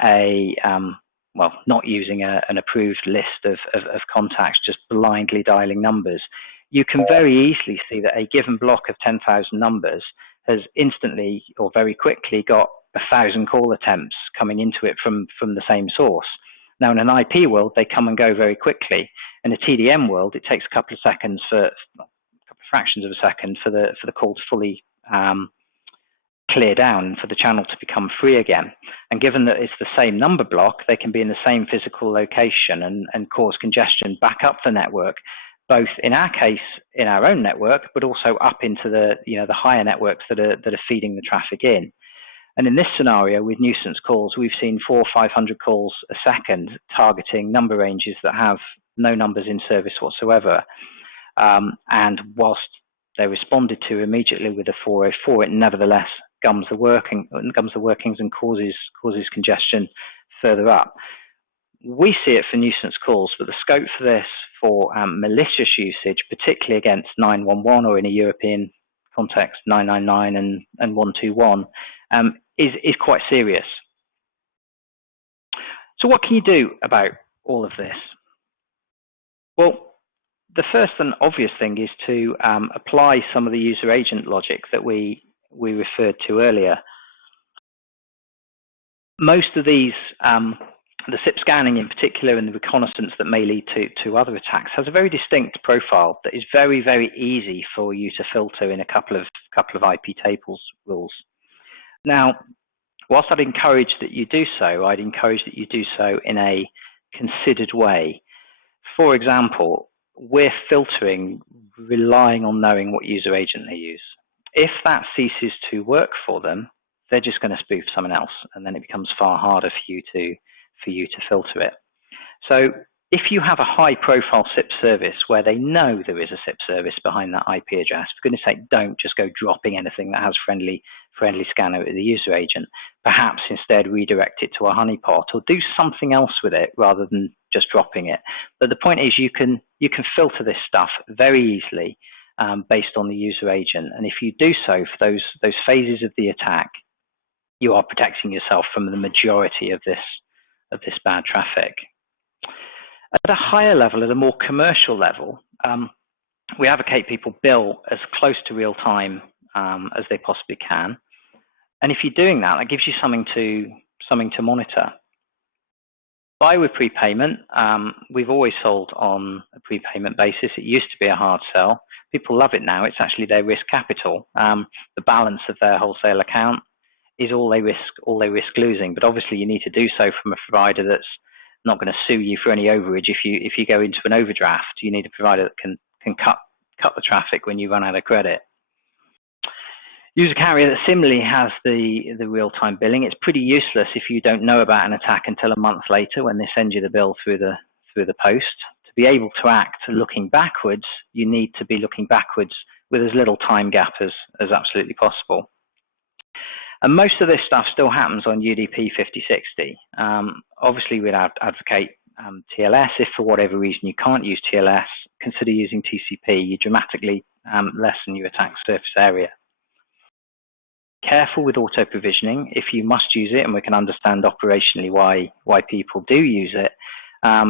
not using an approved list of contacts, just blindly dialing numbers, you can very easily see that a given block of 10,000 numbers has instantly or very quickly got 1,000 call attempts coming into it from the same source. Now, in an IP world, they come and go very quickly. In a TDM world, it takes a couple of seconds, fractions of a second, for the call to fully clear down, for the channel to become free again. And given that it's the same number block, they can be in the same physical location and cause congestion back up the network, both in our case in our own network, but also up into the higher networks that are feeding the traffic in. And in this scenario, with nuisance calls, we've seen 400 or 500 calls a second targeting number ranges that have no numbers in service whatsoever. And whilst they're responded to immediately with a 404, it nevertheless gums the workings and causes congestion further up. We see it for nuisance calls, but the scope for this for malicious usage, particularly against 911 or in a European context 999 and 121, is quite serious. So what can you do about all of this? Well, the first and obvious thing is to apply some of the user agent logic that we referred to earlier. Most of these, the SIP scanning in particular and the reconnaissance that may lead to other attacks, has a very distinct profile that is very, very easy for you to filter in a couple of IP tables rules. Now, whilst I'd encourage that you do so, I'd encourage that you do so in a considered way. For example, we're filtering relying on knowing what user agent they use. If that ceases to work for them, they're just going to spoof someone else, and then it becomes far harder for you to filter it. So if you have a high-profile SIP service where they know there is a SIP service behind that IP address, for goodness sake, don't just go dropping anything that has friendly scanner with the user agent. Perhaps instead redirect it to a honeypot or do something else with it rather than just dropping it. But the point is, you can filter this stuff very easily based on the user agent, and if you do so for those phases of the attack, you are protecting yourself from the majority of this bad traffic. At a higher level, at a more commercial level, we advocate people bill as close to real time as they possibly can. And if you're doing that, that gives you something to monitor. Buy with prepayment. We've always sold on a prepayment basis. It used to be a hard sell. People love it now. It's actually their risk capital. The balance of their wholesale account is all they risk losing. But obviously, you need to do so from a provider that's not going to sue you for any overage. If you go into an overdraft, you need a provider that can cut the traffic when you run out of credit. Use a carrier that similarly has the real-time billing. It's pretty useless if you don't know about an attack until a month later when they send you the bill through the post. To be able to act looking backwards, you need to be looking backwards with as little time gap as absolutely possible. And most of this stuff still happens on UDP 5060. Obviously, we'd advocate TLS. If for whatever reason you can't use TLS, consider using TCP. You dramatically lessen your attack surface area. Careful with auto provisioning. If you must use it, and we can understand operationally why people do use it,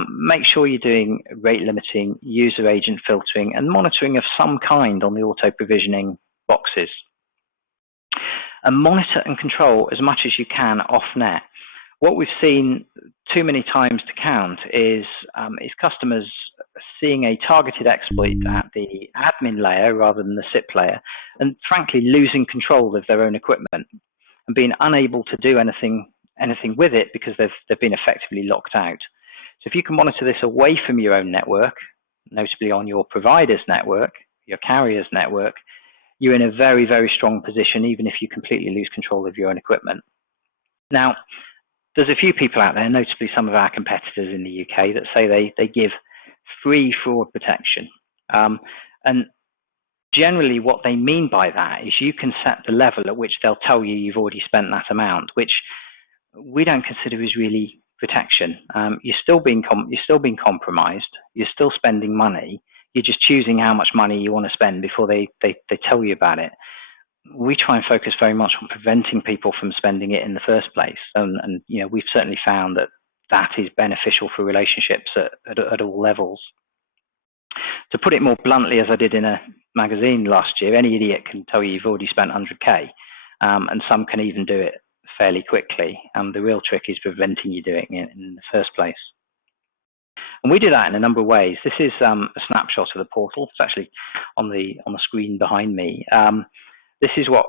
make sure you're doing rate limiting, user agent filtering, and monitoring of some kind on the auto provisioning boxes. And monitor and control as much as you can off net. What we've seen too many times to count is customers seeing a targeted exploit at the admin layer rather than the SIP layer, and frankly losing control of their own equipment and being unable to do anything with it because they've been effectively locked out. So if you can monitor this away from your own network, notably on your provider's network, your carrier's network, you're in a very, very strong position, even if you completely lose control of your own equipment. Now, there's a few people out there, notably some of our competitors in the UK, that say they give free fraud protection. And generally what they mean by that is you can set the level at which they'll tell you you've already spent that amount, which we don't consider is really protection. You're still being compromised. You're still spending money. You're just choosing how much money you want to spend before they tell you about it. We try and focus very much on preventing people from spending it in the first place. And you know, we've certainly found that is beneficial for relationships at all levels. To put it more bluntly, as I did in a magazine last year, any idiot can tell you you've already spent 100K, and some can even do it fairly quickly. The real trick is preventing you doing it in the first place. And we do that in a number of ways. This is a snapshot of the portal. It's actually on the screen behind me. This is what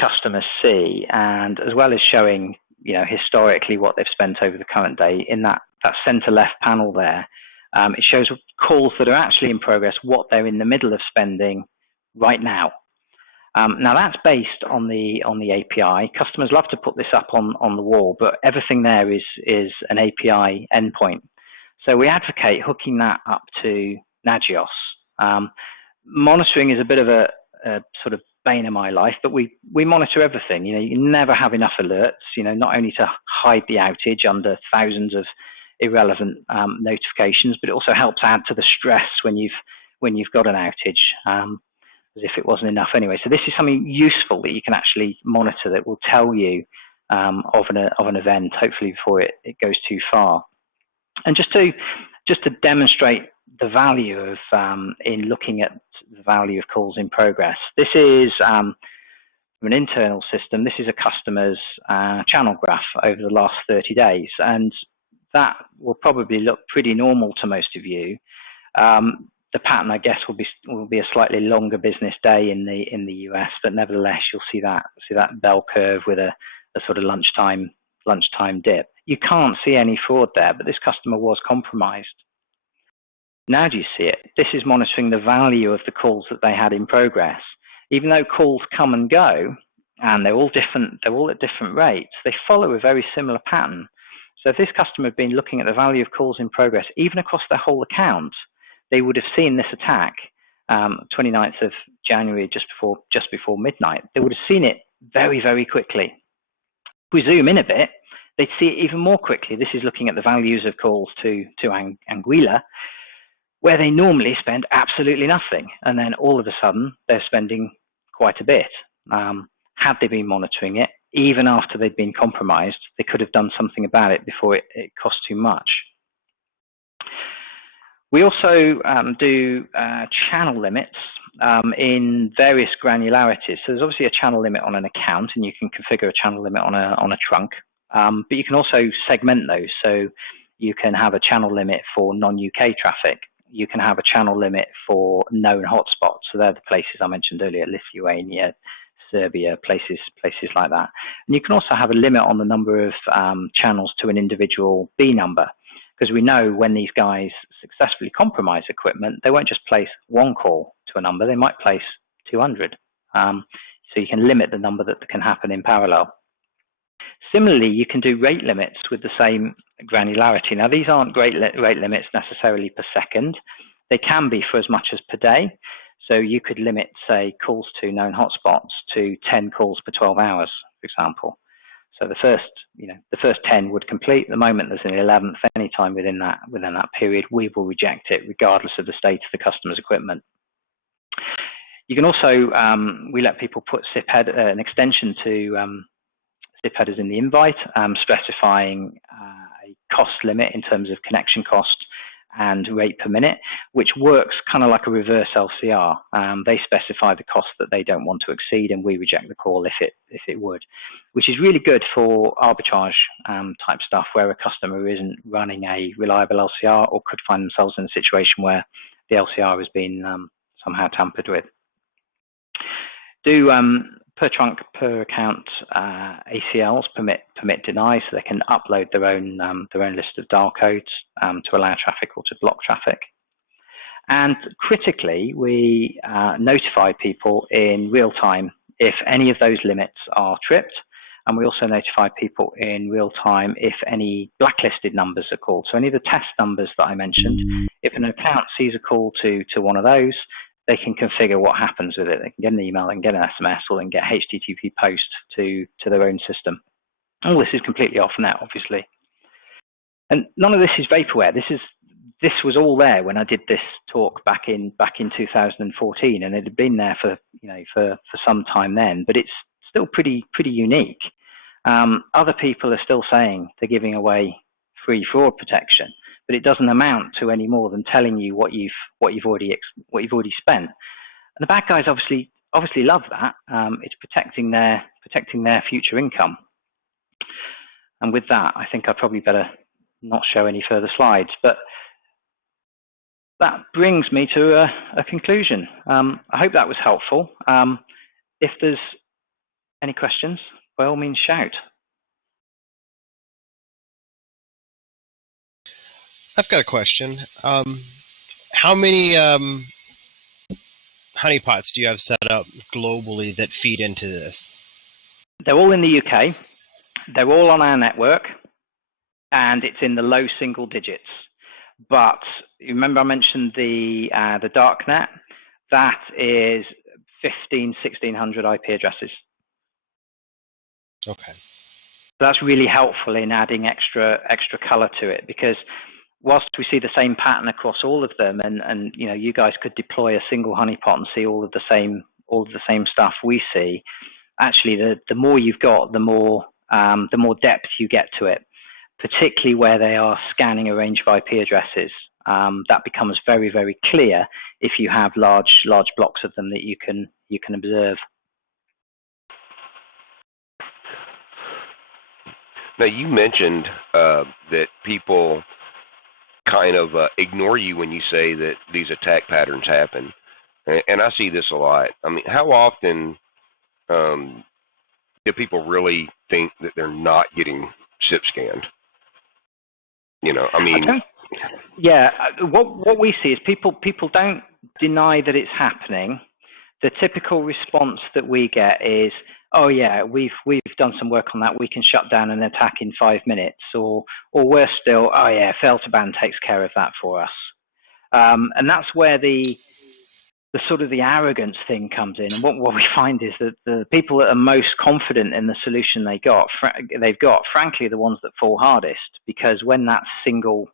customers see, and as well as showing, you know, historically what they've spent over the current day, in that center left panel there, it shows calls that are actually in progress, what they're in the middle of spending right now. Now that's based on the API. Customers love to put this up on the wall, but everything there is an API endpoint. So we advocate hooking that up to Nagios. Monitoring is a bit of a sort of bane of my life, but we monitor everything. You know, you never have enough alerts, you know, not only to hide the outage under thousands of irrelevant notifications, but it also helps add to the stress when you've got an outage, as if it wasn't enough anyway. So this is something useful that you can actually monitor, that will tell you of an event, hopefully before it goes too far. And just to demonstrate the value of in looking at the value of calls in progress. This is an internal system. This is a customer's channel graph over the last 30 days, and that will probably look pretty normal to most of you. The pattern, I guess, will be a slightly longer business day in the US, but nevertheless, you'll see that bell curve with a sort of lunchtime dip. You can't see any fraud there, but this customer was compromised. Now do you see it? This is monitoring the value of the calls that they had in progress. Even though calls come and go, and they're all at different rates, they follow a very similar pattern. So if this customer had been looking at the value of calls in progress, even across their whole account, they would have seen this attack, 29th of January, just before midnight. They would have seen it very, very quickly. If we zoom in a bit, they'd see it even more quickly. This is looking at the values of calls to Anguilla, where they normally spend absolutely nothing, and then all of a sudden they're spending quite a bit. Had they been monitoring it, even after they'd been compromised, they could have done something about it before it cost too much. We also do channel limits in various granularities. So there's obviously a channel limit on an account, and you can configure a channel limit on a trunk, but you can also segment those. So you can have a channel limit for non-UK traffic. You can have a channel limit for known hotspots. So they're the places I mentioned earlier: Lithuania, Serbia, places like that. And you can also have a limit on the number of channels to an individual B number, because we know when these guys successfully compromise equipment, they won't just place one call to a number, they might place 200. So you can limit the number that can happen in parallel. Similarly, you can do rate limits with the same granularity. Now, these aren't rate limits necessarily per second. They can be for as much as per day. So you could limit, say, calls to known hotspots to 10 calls per 12 hours. for example. So the first 10 would complete. The moment there's an 11th, any time within that period, we will reject it, regardless of the state of the customer's equipment. You can also, we let people put SIP head, an extension to SIP headers in the invite, specifying a cost limit in terms of connection cost and rate per minute, which works kind of like a reverse LCR. They specify the cost that they don't want to exceed, and we reject the call if it would, which is really good for arbitrage type stuff where a customer isn't running a reliable LCR or could find themselves in a situation where the LCR has been somehow tampered with. Do per trunk, per account ACLs permit deny, so they can upload their own list of dial codes to allow traffic or to block traffic. And critically, we notify people in real time if any of those limits are tripped, and we also notify people in real time if any blacklisted numbers are called. So any of the test numbers that I mentioned, if an account sees a call to one of those, they can configure what happens with it. They can get an email, they can get an SMS, or they can get HTTP post to their own system. All this is completely off net, obviously. And none of this is vaporware. This was all there when I did this talk back in 2014, and it had been there for some time then. But it's still pretty unique. Other people are still saying they're giving away free fraud protection, but it doesn't amount to any more than telling you what you've already spent. And the bad guys obviously love that. It's protecting their future income. And with that, I think I probably better not show any further slides. But that brings me to a conclusion. I hope that was helpful. If there's any questions, by all means shout. I've got a question. How many honeypots do you have set up globally that feed into this? They're all in the UK. They're all on our network, and it's in the low single digits. But you remember I mentioned the darknet? That is 1,600 IP addresses. Okay. That's really helpful in adding extra color to it, because whilst we see the same pattern across all of them, and you guys could deploy a single honeypot and see all of the same stuff we see. Actually, the more you've got, the more depth you get to it, particularly where they are scanning a range of IP addresses. That becomes very, very clear if you have large blocks of them that you can observe. Now, you mentioned that people kind of ignore you when you say that these attack patterns happen, and I see this a lot. I mean, how often do people really think that they're not getting SIP scanned? Yeah, what we see is people don't deny that it's happening. The typical response that we get is, "Oh yeah, we've done some work on that. We can shut down an attack in 5 minutes," or worse still, "Oh yeah, fail to ban takes care of that for us." And that's where the sort of the arrogance thing comes in. And what we find is that the people that are most confident in the solution they've got, frankly, are the ones that fall hardest, because when that single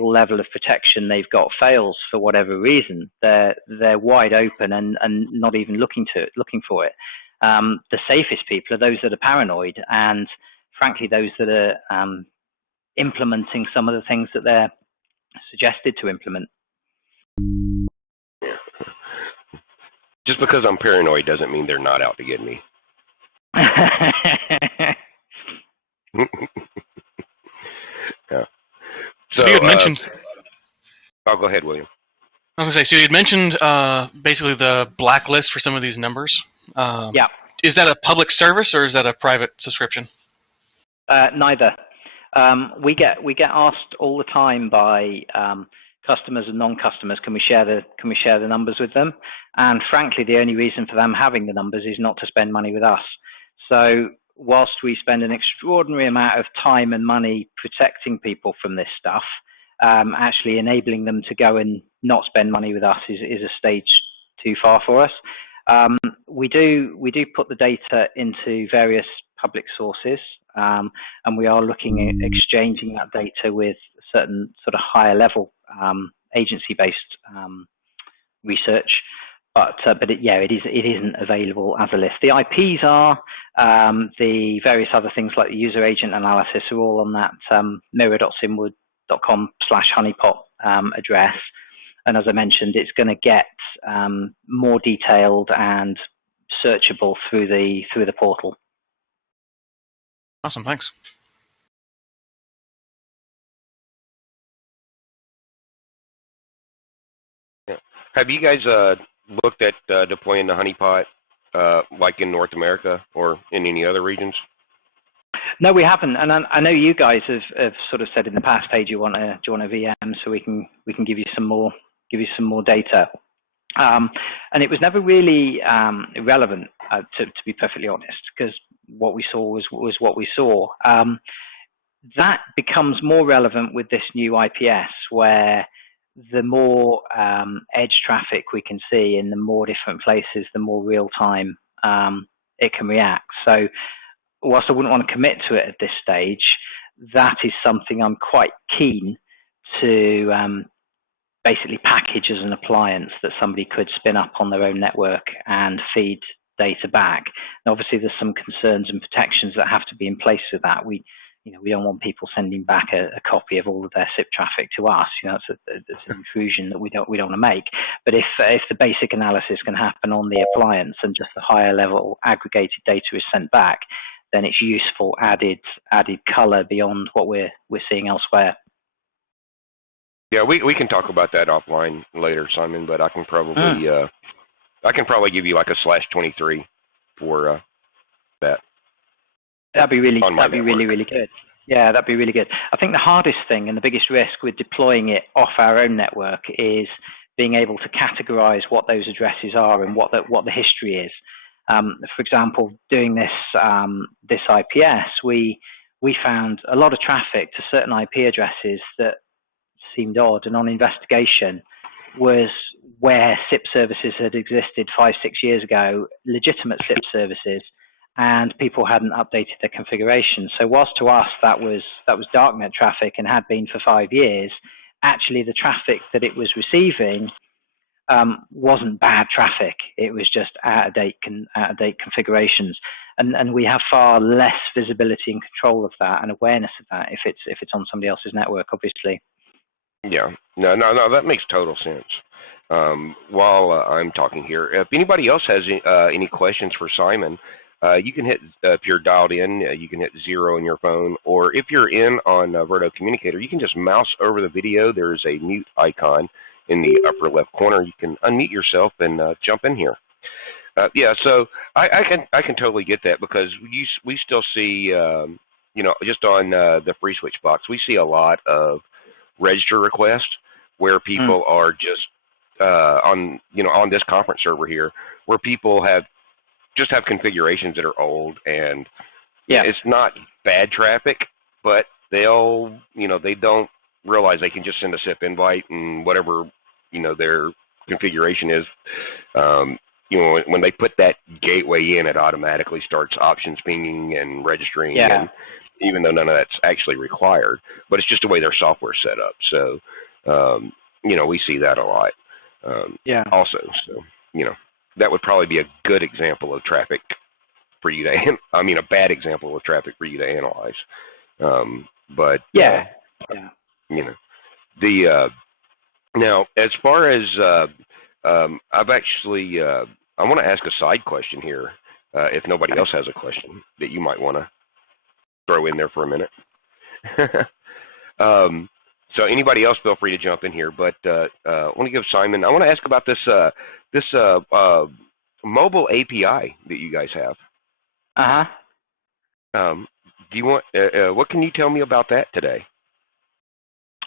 level of protection they've got fails for whatever reason, they're wide open and not even looking for it. The safest people are those that are paranoid, and frankly those that are implementing some of the things that they're suggested to implement. Just because I'm paranoid doesn't mean they're not out to get me. Yeah. So you had mentioned. Oh, go ahead, William. I was going to say, so you had mentioned basically the blacklist for some of these numbers. Yeah. Is that a public service or is that a private subscription? Neither. We get asked all the time by customers and non-customers, can we share the numbers with them? And frankly, the only reason for them having the numbers is not to spend money with us. So whilst we spend an extraordinary amount of time and money protecting people from this stuff, actually enabling them to go and not spend money with us is a stage too far for us. We do put the data into various public sources, and we are looking at exchanging that data with certain sort of higher level agency-based research. But it isn't available as a list. The IPs are, the various other things like the user agent analysis are all on that mirror.simwood.com/honeypot address. And as I mentioned, it's going to get more detailed and searchable through the portal. Awesome, thanks. Yeah. Have you guys looked at deploying the honeypot like in North America or in any other regions? No, we haven't, and I know you guys have sort of said in the past, "Hey, do you want a VM so we can give you some more data?" And it was never really relevant, to be perfectly honest, because what we saw was what we saw. That becomes more relevant with this new IPS, where the more edge traffic we can see in the more different places, the more real time it can react. So whilst I wouldn't want to commit to it at this stage, that is something I'm quite keen to basically package as an appliance that somebody could spin up on their own network and feed data back. And obviously there's some concerns and protections that have to be in place with that. We don't want people sending back a copy of all of their SIP traffic to us. It's an intrusion that we don't want to make. But if the basic analysis can happen on the appliance and just the higher level aggregated data is sent back, then it's useful added color beyond what we're seeing elsewhere. Yeah, we can talk about that offline later, Simon. But I can probably give you like a /23 for that. That'd be really good. Yeah, that'd be really good. I think the hardest thing and the biggest risk with deploying it off our own network is being able to categorize what those addresses are and what the history is. For example, doing this IPS, we found a lot of traffic to certain IP addresses that seemed odd, and on investigation was where SIP services had existed 5-6 years ago, legitimate SIP services, and people hadn't updated their configuration. So whilst to us that was darknet traffic and had been for 5 years, actually the traffic that it was receiving wasn't bad traffic. It was just out of date configurations, and we have far less visibility and control of that and awareness of that if it's on somebody else's network, obviously. Yeah, no, that makes total sense. While I'm talking here, if anybody else has any questions for Simon, you can hit, if you're dialed in, you can hit 0 on your phone, or if you're in on Verto Communicator, you can just mouse over the video. There's a mute icon in the upper left corner. You can unmute yourself and jump in here. So I can totally get that, because we still see, just on the FreeSWITCH box, we see a lot of register requests where people are just on this conference server here, where people have configurations that are old, and it's not bad traffic, but they don't realize they can just send a SIP invite and whatever their configuration is. When they put that gateway in, it automatically starts options pinging and registering, and even though none of that's actually required, but it's just the way their software's set up. So we see that a lot. Also, so that would probably be a good example of traffic for you to, a bad example of traffic for you to analyze. Now, as far as, I've actually, I want to ask a side question here, if nobody else has a question that you might want to throw in there for a minute. So anybody else, feel free to jump in here. But I want to give Simon, I want to ask about this mobile API that you guys have. Do you want? What can you tell me about that today?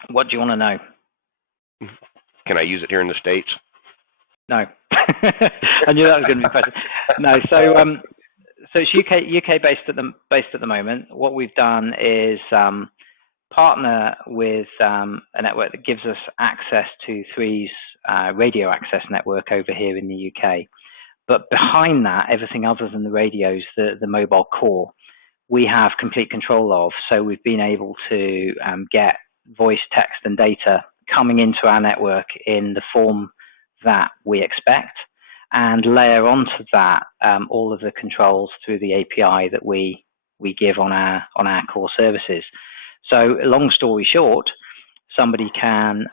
What do you want to know? Can I use it here in the States? No. I knew that was going to be a question. No. So it's UK based at the moment. What we've done is partner with a network that gives us access to 3's radio access network over here in the UK. But behind that, everything other than the radios, the mobile core, we have complete control of. So we've been able to get voice, text, and data coming into our network in the form that we expect, and layer onto that all of the controls through the API that we give on our core services. So long story short, somebody can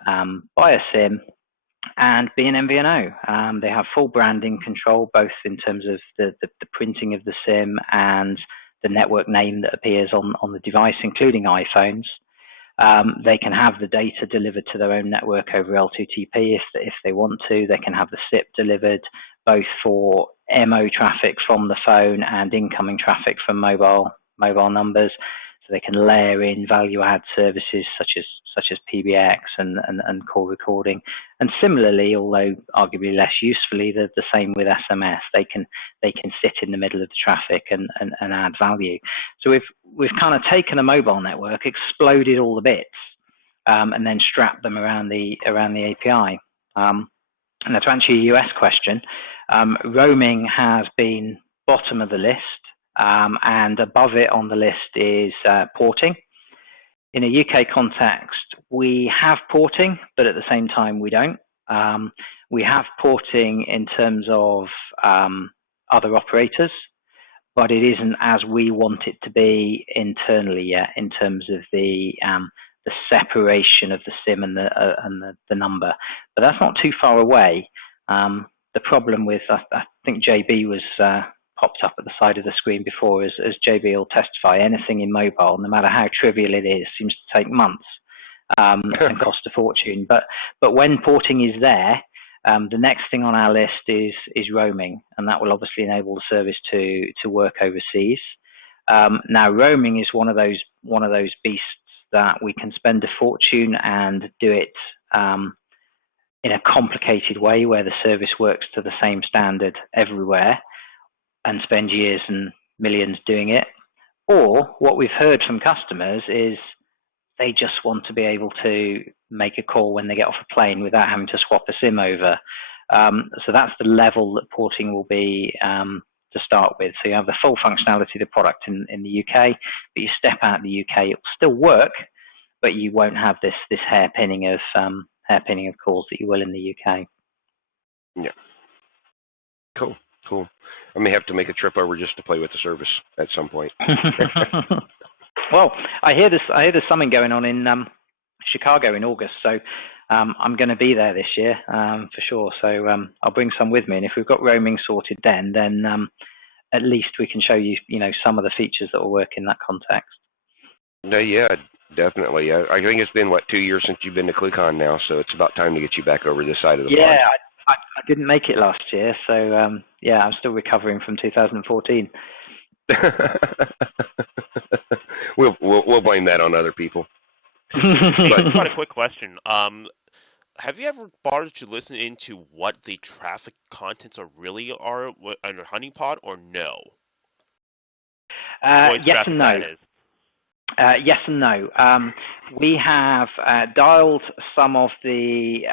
buy a SIM and be an MVNO. They have full branding control, both in terms of the printing of the SIM and the network name that appears on the device, including iPhones. They can have the data delivered to their own network over L2TP if they want to. They can have the SIP delivered both for MO traffic from the phone and incoming traffic from mobile numbers. So they can layer in value-add services such as PBX and call recording. And similarly, although arguably less usefully, the same with SMS. They can sit in the middle of the traffic and add value. So we've kind of taken a mobile network, exploded all the bits, and then strapped them around the API. And to answer your US question, roaming has been bottom of the list. And above it on the list is porting. In a UK context, we have porting, but at the same time we don't. We have porting in terms of other operators, but it isn't as we want it to be internally yet in terms of the separation of the SIM and the number. But that's not too far away. The problem with, I think JB was popped up at the side of the screen before, as JB will testify, anything in mobile, no matter how trivial it is, seems to take months and cost a fortune. But when porting is there, the next thing on our list is roaming, and that will obviously enable the service to work overseas. Now, roaming is one of those beasts that we can spend a fortune and do it in a complicated way where the service works to the same standard everywhere, and spend years and millions doing it. Or what we've heard from customers is they just want to be able to make a call when they get off a plane without having to swap a SIM over. So that's the level that porting will be to start with. So you have the full functionality of the product in the UK, but you step out of the UK, it will still work, but you won't have this hairpinning of calls that you will in the UK. Yeah. Cool. I may have to make a trip over just to play with the service at some point. Well, I hear there's something going on in Chicago in August, so I'm going to be there this year for sure. So I'll bring some with me, and if we've got roaming sorted, then at least we can show you some of the features that will work in that context. No, yeah, definitely. I think it's been 2 years since you've been to ClueCon now, so it's about time to get you back over this side of the pond. Yeah, I didn't make it last year, so I'm still recovering from 2014. We'll blame that on other people. I've got a quick question. Have you ever bothered to listen into what the traffic contents really are under Honeypot, or no? Yes and no. Yes and no. We have dialed some of the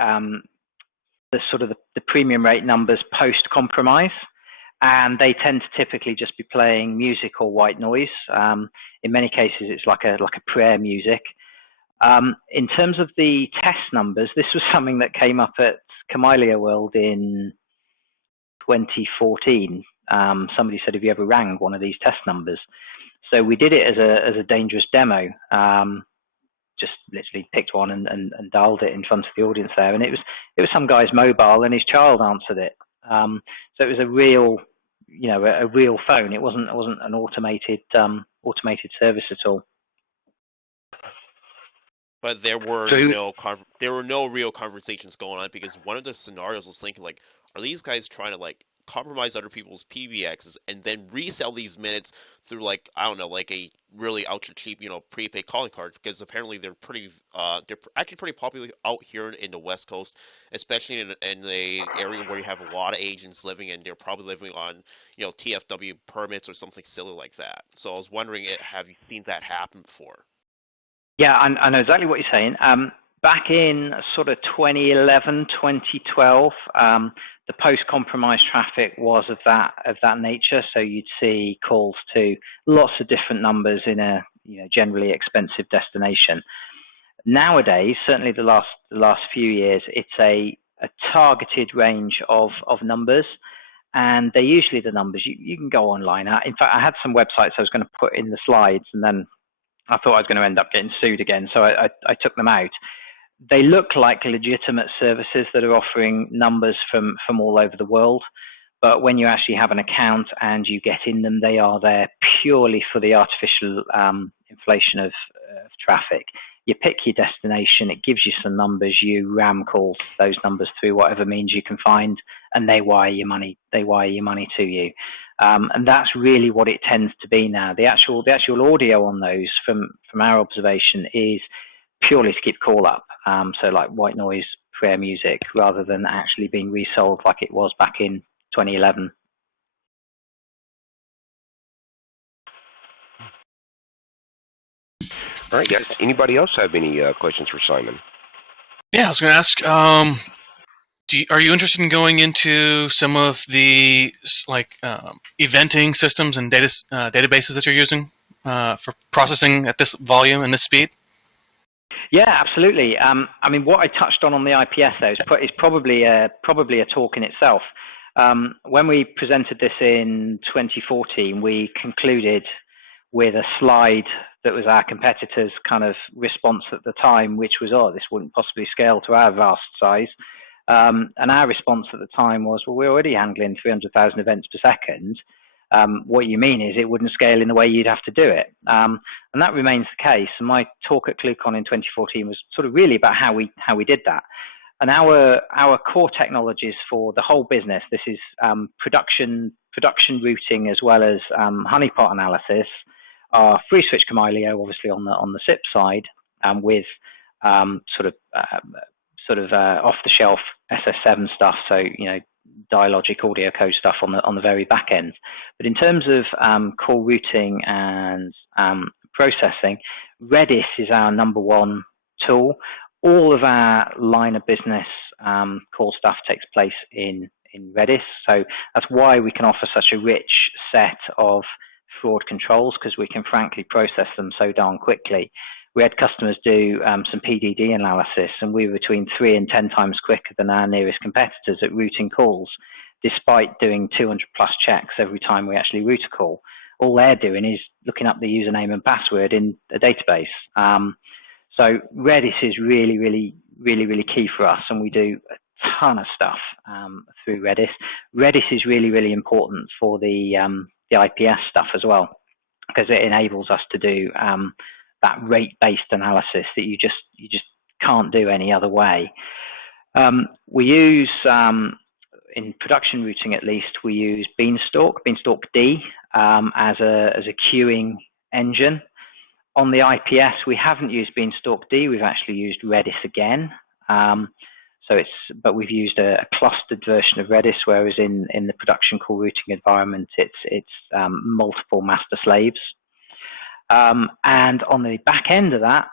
premium rate numbers post-compromise, and they tend to typically just be playing music or white noise. In many cases, it's like a prayer music. In terms of the test numbers, this was something that came up at Camellia World in 2014. Somebody said, have you ever rang one of these test numbers? So we did it as a dangerous demo. Just literally picked one and dialed it in front of the audience there, and it was some guy's mobile, and his child answered it. So it was a real phone. It wasn't an automated service at all. But there were no real conversations going on, because one of the scenarios was thinking, like, are these guys trying to compromise other people's PBXs and then resell these minutes through a really ultra cheap prepaid calling card? Because apparently they're actually pretty popular out here in the West Coast, especially in the area where you have a lot of agents living, and they're probably living on TFW permits or something silly like that. So I was wondering, have you seen that happen before? Yeah, I know exactly what you're saying. Back in sort of 2011, 2012, The post-compromise traffic was of that nature, so you'd see calls to lots of different numbers in a generally expensive destination. Nowadays, certainly the last few years, it's a targeted range of numbers, and they're usually the numbers you can go online. In fact, I had some websites I was going to put in the slides, and then I thought I was going to end up getting sued again, so I took them out. They look like legitimate services that are offering numbers from all over the world, but when you actually have an account and you get in them, they are there purely for the artificial inflation of traffic. You pick your destination, it gives you some numbers, you ram call those numbers through whatever means you can find, and they wire your money to you. And that's really what it tends to be now. The actual audio on those, from our observation, is purely to keep call up. So like white noise prayer music, rather than actually being resold like it was back in 2011. All right, guys. Anybody else have any questions for Simon? Yeah, I was going to ask. Are you interested in going into some of the eventing systems and databases that you're using for processing at this volume and this speed? Yeah, absolutely. I mean, what I touched on the IPS though is probably a talk in itself. When we presented this in 2014, we concluded with a slide that was our competitors' kind of response at the time, which was, this wouldn't possibly scale to our vast size. And our response at the time was, well, we're already handling 300,000 events per second. What you mean is it wouldn't scale in the way you'd have to do it. And that remains the case. And my talk at ClueCon in 2014 was sort of really about how we did that. And our core technologies for the whole business, this is production routing as well as honeypot analysis, are FreeSWITCH Camilio, obviously on the SIP side, with sort of off-the-shelf SS7 stuff, so dialogic audio code stuff on the very back end. But in terms of call routing and processing, Redis is our number one tool. All of our line of business call stuff takes place in Redis, so that's why we can offer such a rich set of fraud controls, because we can frankly process them so darn quickly. We had customers do some PDD analysis, and we were between 3 and 10 times quicker than our nearest competitors at routing calls, despite doing 200 plus checks every time we actually route a call. All they're doing is looking up the username and password in a database. So Redis is really, really, really, really key for us, and we do a ton of stuff through Redis. Redis is really, really important for the IPS stuff as well, because it enables us to do that rate-based analysis that you just can't do any other way. We use, in production routing at least, we use Beanstalk D as a queuing engine. On the IPS, we haven't used Beanstalk D. We've actually used Redis again. But we've used a clustered version of Redis, whereas in the production call routing environment, it's multiple master slaves. And on the back end of that,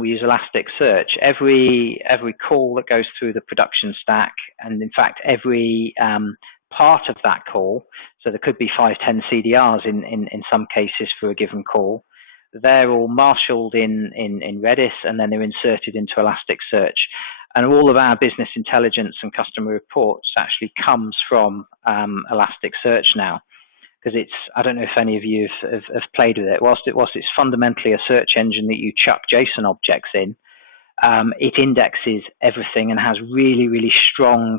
we use Elasticsearch. Every call that goes through the production stack, and in fact every part of that call, so there could be 5-10 CDRs in some cases for a given call, they're all marshaled in Redis, and then they're inserted into Elasticsearch. And all of our business intelligence and customer reports actually comes from Elasticsearch now, because I don't know if any of you have played with it. Whilst it's fundamentally a search engine that you chuck JSON objects in, it indexes everything and has really, really strong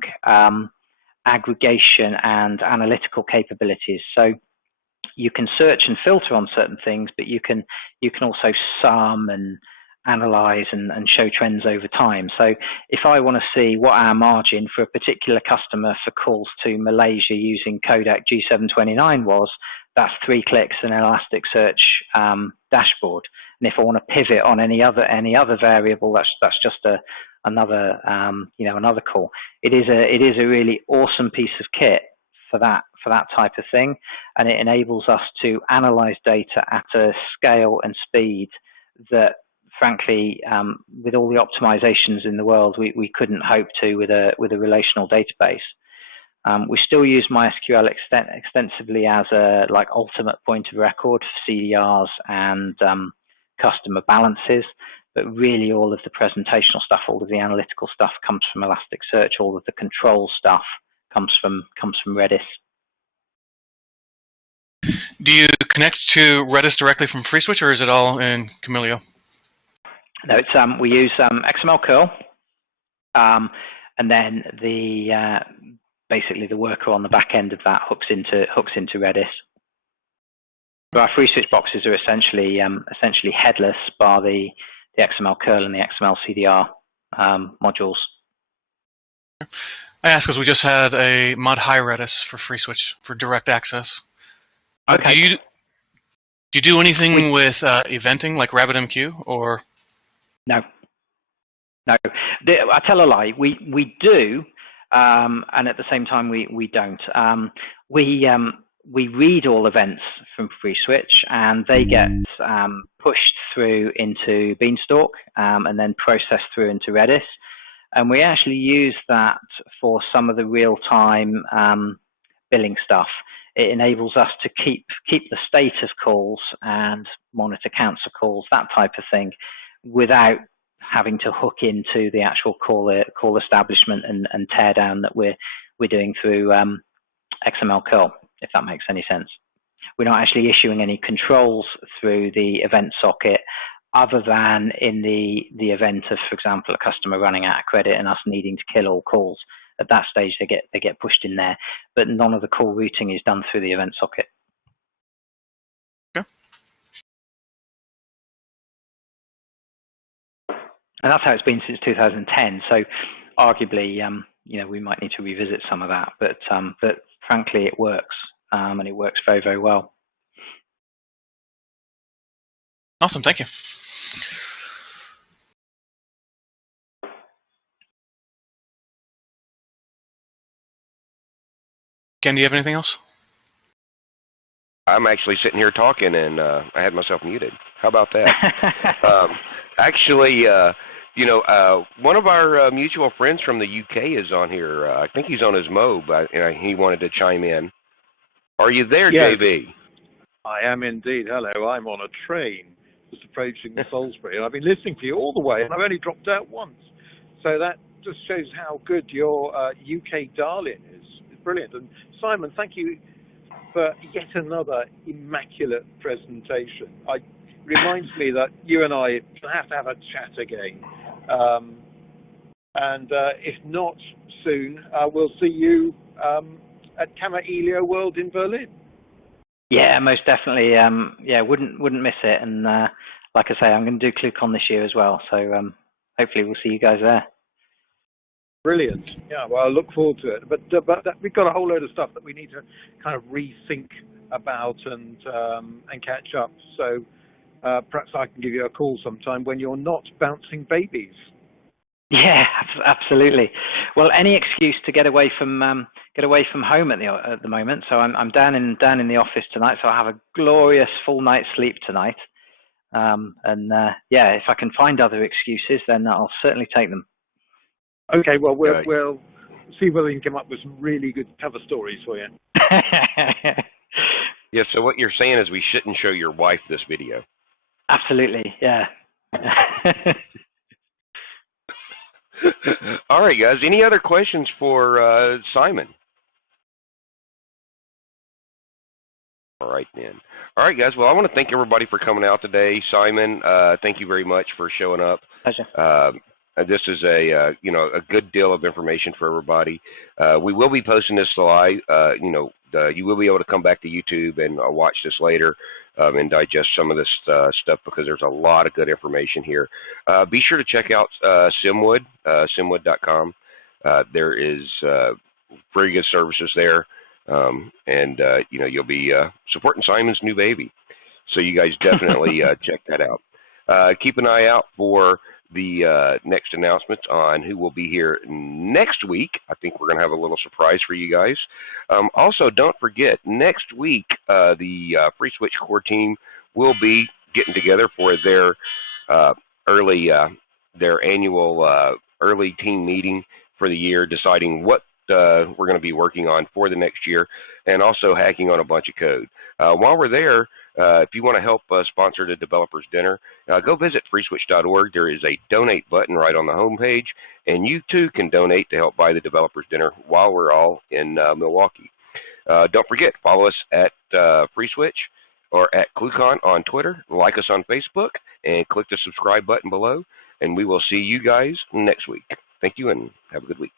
aggregation and analytical capabilities. So you can search and filter on certain things, but you can also sum and analyze and show trends over time. So if I want to see what our margin for a particular customer for calls to Malaysia using codec G729 was, that's 3 clicks in Elasticsearch dashboard. And if I want to pivot on any other variable, that's just another call. It is a really awesome piece of kit for that type of thing, and it enables us to analyze data at a scale and speed that, frankly, with all the optimizations in the world, we couldn't hope to with a relational database. We still use MySQL extensively as a ultimate point of record for CDRs and customer balances, but really all of the presentational stuff, all of the analytical stuff comes from Elasticsearch. All of the control stuff comes from Redis. Do you connect to Redis directly from FreeSWITCH, or is it all in Camilio? No, it's we use XML curl, and then basically the worker on the back end of that hooks into Redis. So our FreeSWITCH boxes are essentially headless, bar the XML curl and the XML CDR modules. I ask because we just had a mod high Redis for FreeSWITCH for direct access. Okay. Do you do anything with eventing like RabbitMQ or? No. I tell a lie. We do, and at the same time we don't. We read all events from FreeSWITCH, and they get pushed through into Beanstalk and then processed through into Redis. And we actually use that for some of the real-time billing stuff. It enables us to keep the state of calls and monitor counts of calls, that type of thing, without having to hook into the actual call establishment and tear down that we're doing through XML curl, if that makes any sense. We're not actually issuing any controls through the event socket, other than in the event of, for example, a customer running out of credit and us needing to kill all calls. At that stage, they get pushed in there, but none of the call routing is done through the event socket. Okay. And that's how it's been since 2010. So, arguably, we might need to revisit some of that. But frankly, it works, and it works very, very well. Awesome, thank you. Ken, do you have anything else? I'm actually sitting here talking, and I had myself muted. How about that? Actually, one of our mutual friends from the UK is on here. I think he's on his Mob, and he wanted to chime in. Are you there, yes. JB? I am indeed. Hello, I'm on a train just approaching Salisbury, and I've been listening to you all the way, and I've only dropped out once. So that just shows how good your UK darling is. It's brilliant. And Simon, thank you for yet another immaculate presentation. It reminds me that you and I have to have a chat again. And if not soon, we'll see you at Kammer Elio World in Berlin. Yeah, most definitely. Wouldn't miss it. And like I say, I'm going to do ClueCon this year as well. So hopefully we'll see you guys there. Brilliant. Yeah, well, I look forward to it. But we've got a whole load of stuff that we need to kind of rethink about and catch up. So perhaps I can give you a call sometime when you're not bouncing babies. Yeah, absolutely. Well, any excuse to get away from home at the moment. So I'm down in the office tonight. So I have a glorious full night's sleep tonight. If I can find other excuses, then I'll certainly take them. Okay, well, we'll see whether we can come up with some really good cover stories for you. Yeah, so what you're saying is we shouldn't show your wife this video. Absolutely, yeah. All right, guys. Any other questions for Simon? All right, then. All right, guys. Well, I want to thank everybody for coming out today. Simon, thank you very much for showing up. Pleasure. This is a good deal of information for everybody. We will be posting this live. You will be able to come back to YouTube and watch this later and digest some of this stuff because there's a lot of good information here. Be sure to check out Simwood, simwood.com. There is very good services there, and you'll be supporting Simon's new baby. So you guys definitely check that out. Keep an eye out for the next announcements on who will be here next week. I think we're going to have a little surprise for you guys. Also, don't forget, next week, the FreeSWITCH core team will be getting together for their annual early team meeting for the year, deciding what we're going to be working on for the next year, and also hacking on a bunch of code. While we're there, if you want to help sponsor the Developers Dinner, go visit FreeSWITCH.org. There is a donate button right on the homepage, and you too can donate to help buy the Developers Dinner while we're all in Milwaukee. Don't forget, follow us at FreeSWITCH or at ClueCon on Twitter, like us on Facebook, and click the subscribe button below, and we will see you guys next week. Thank you, and have a good week.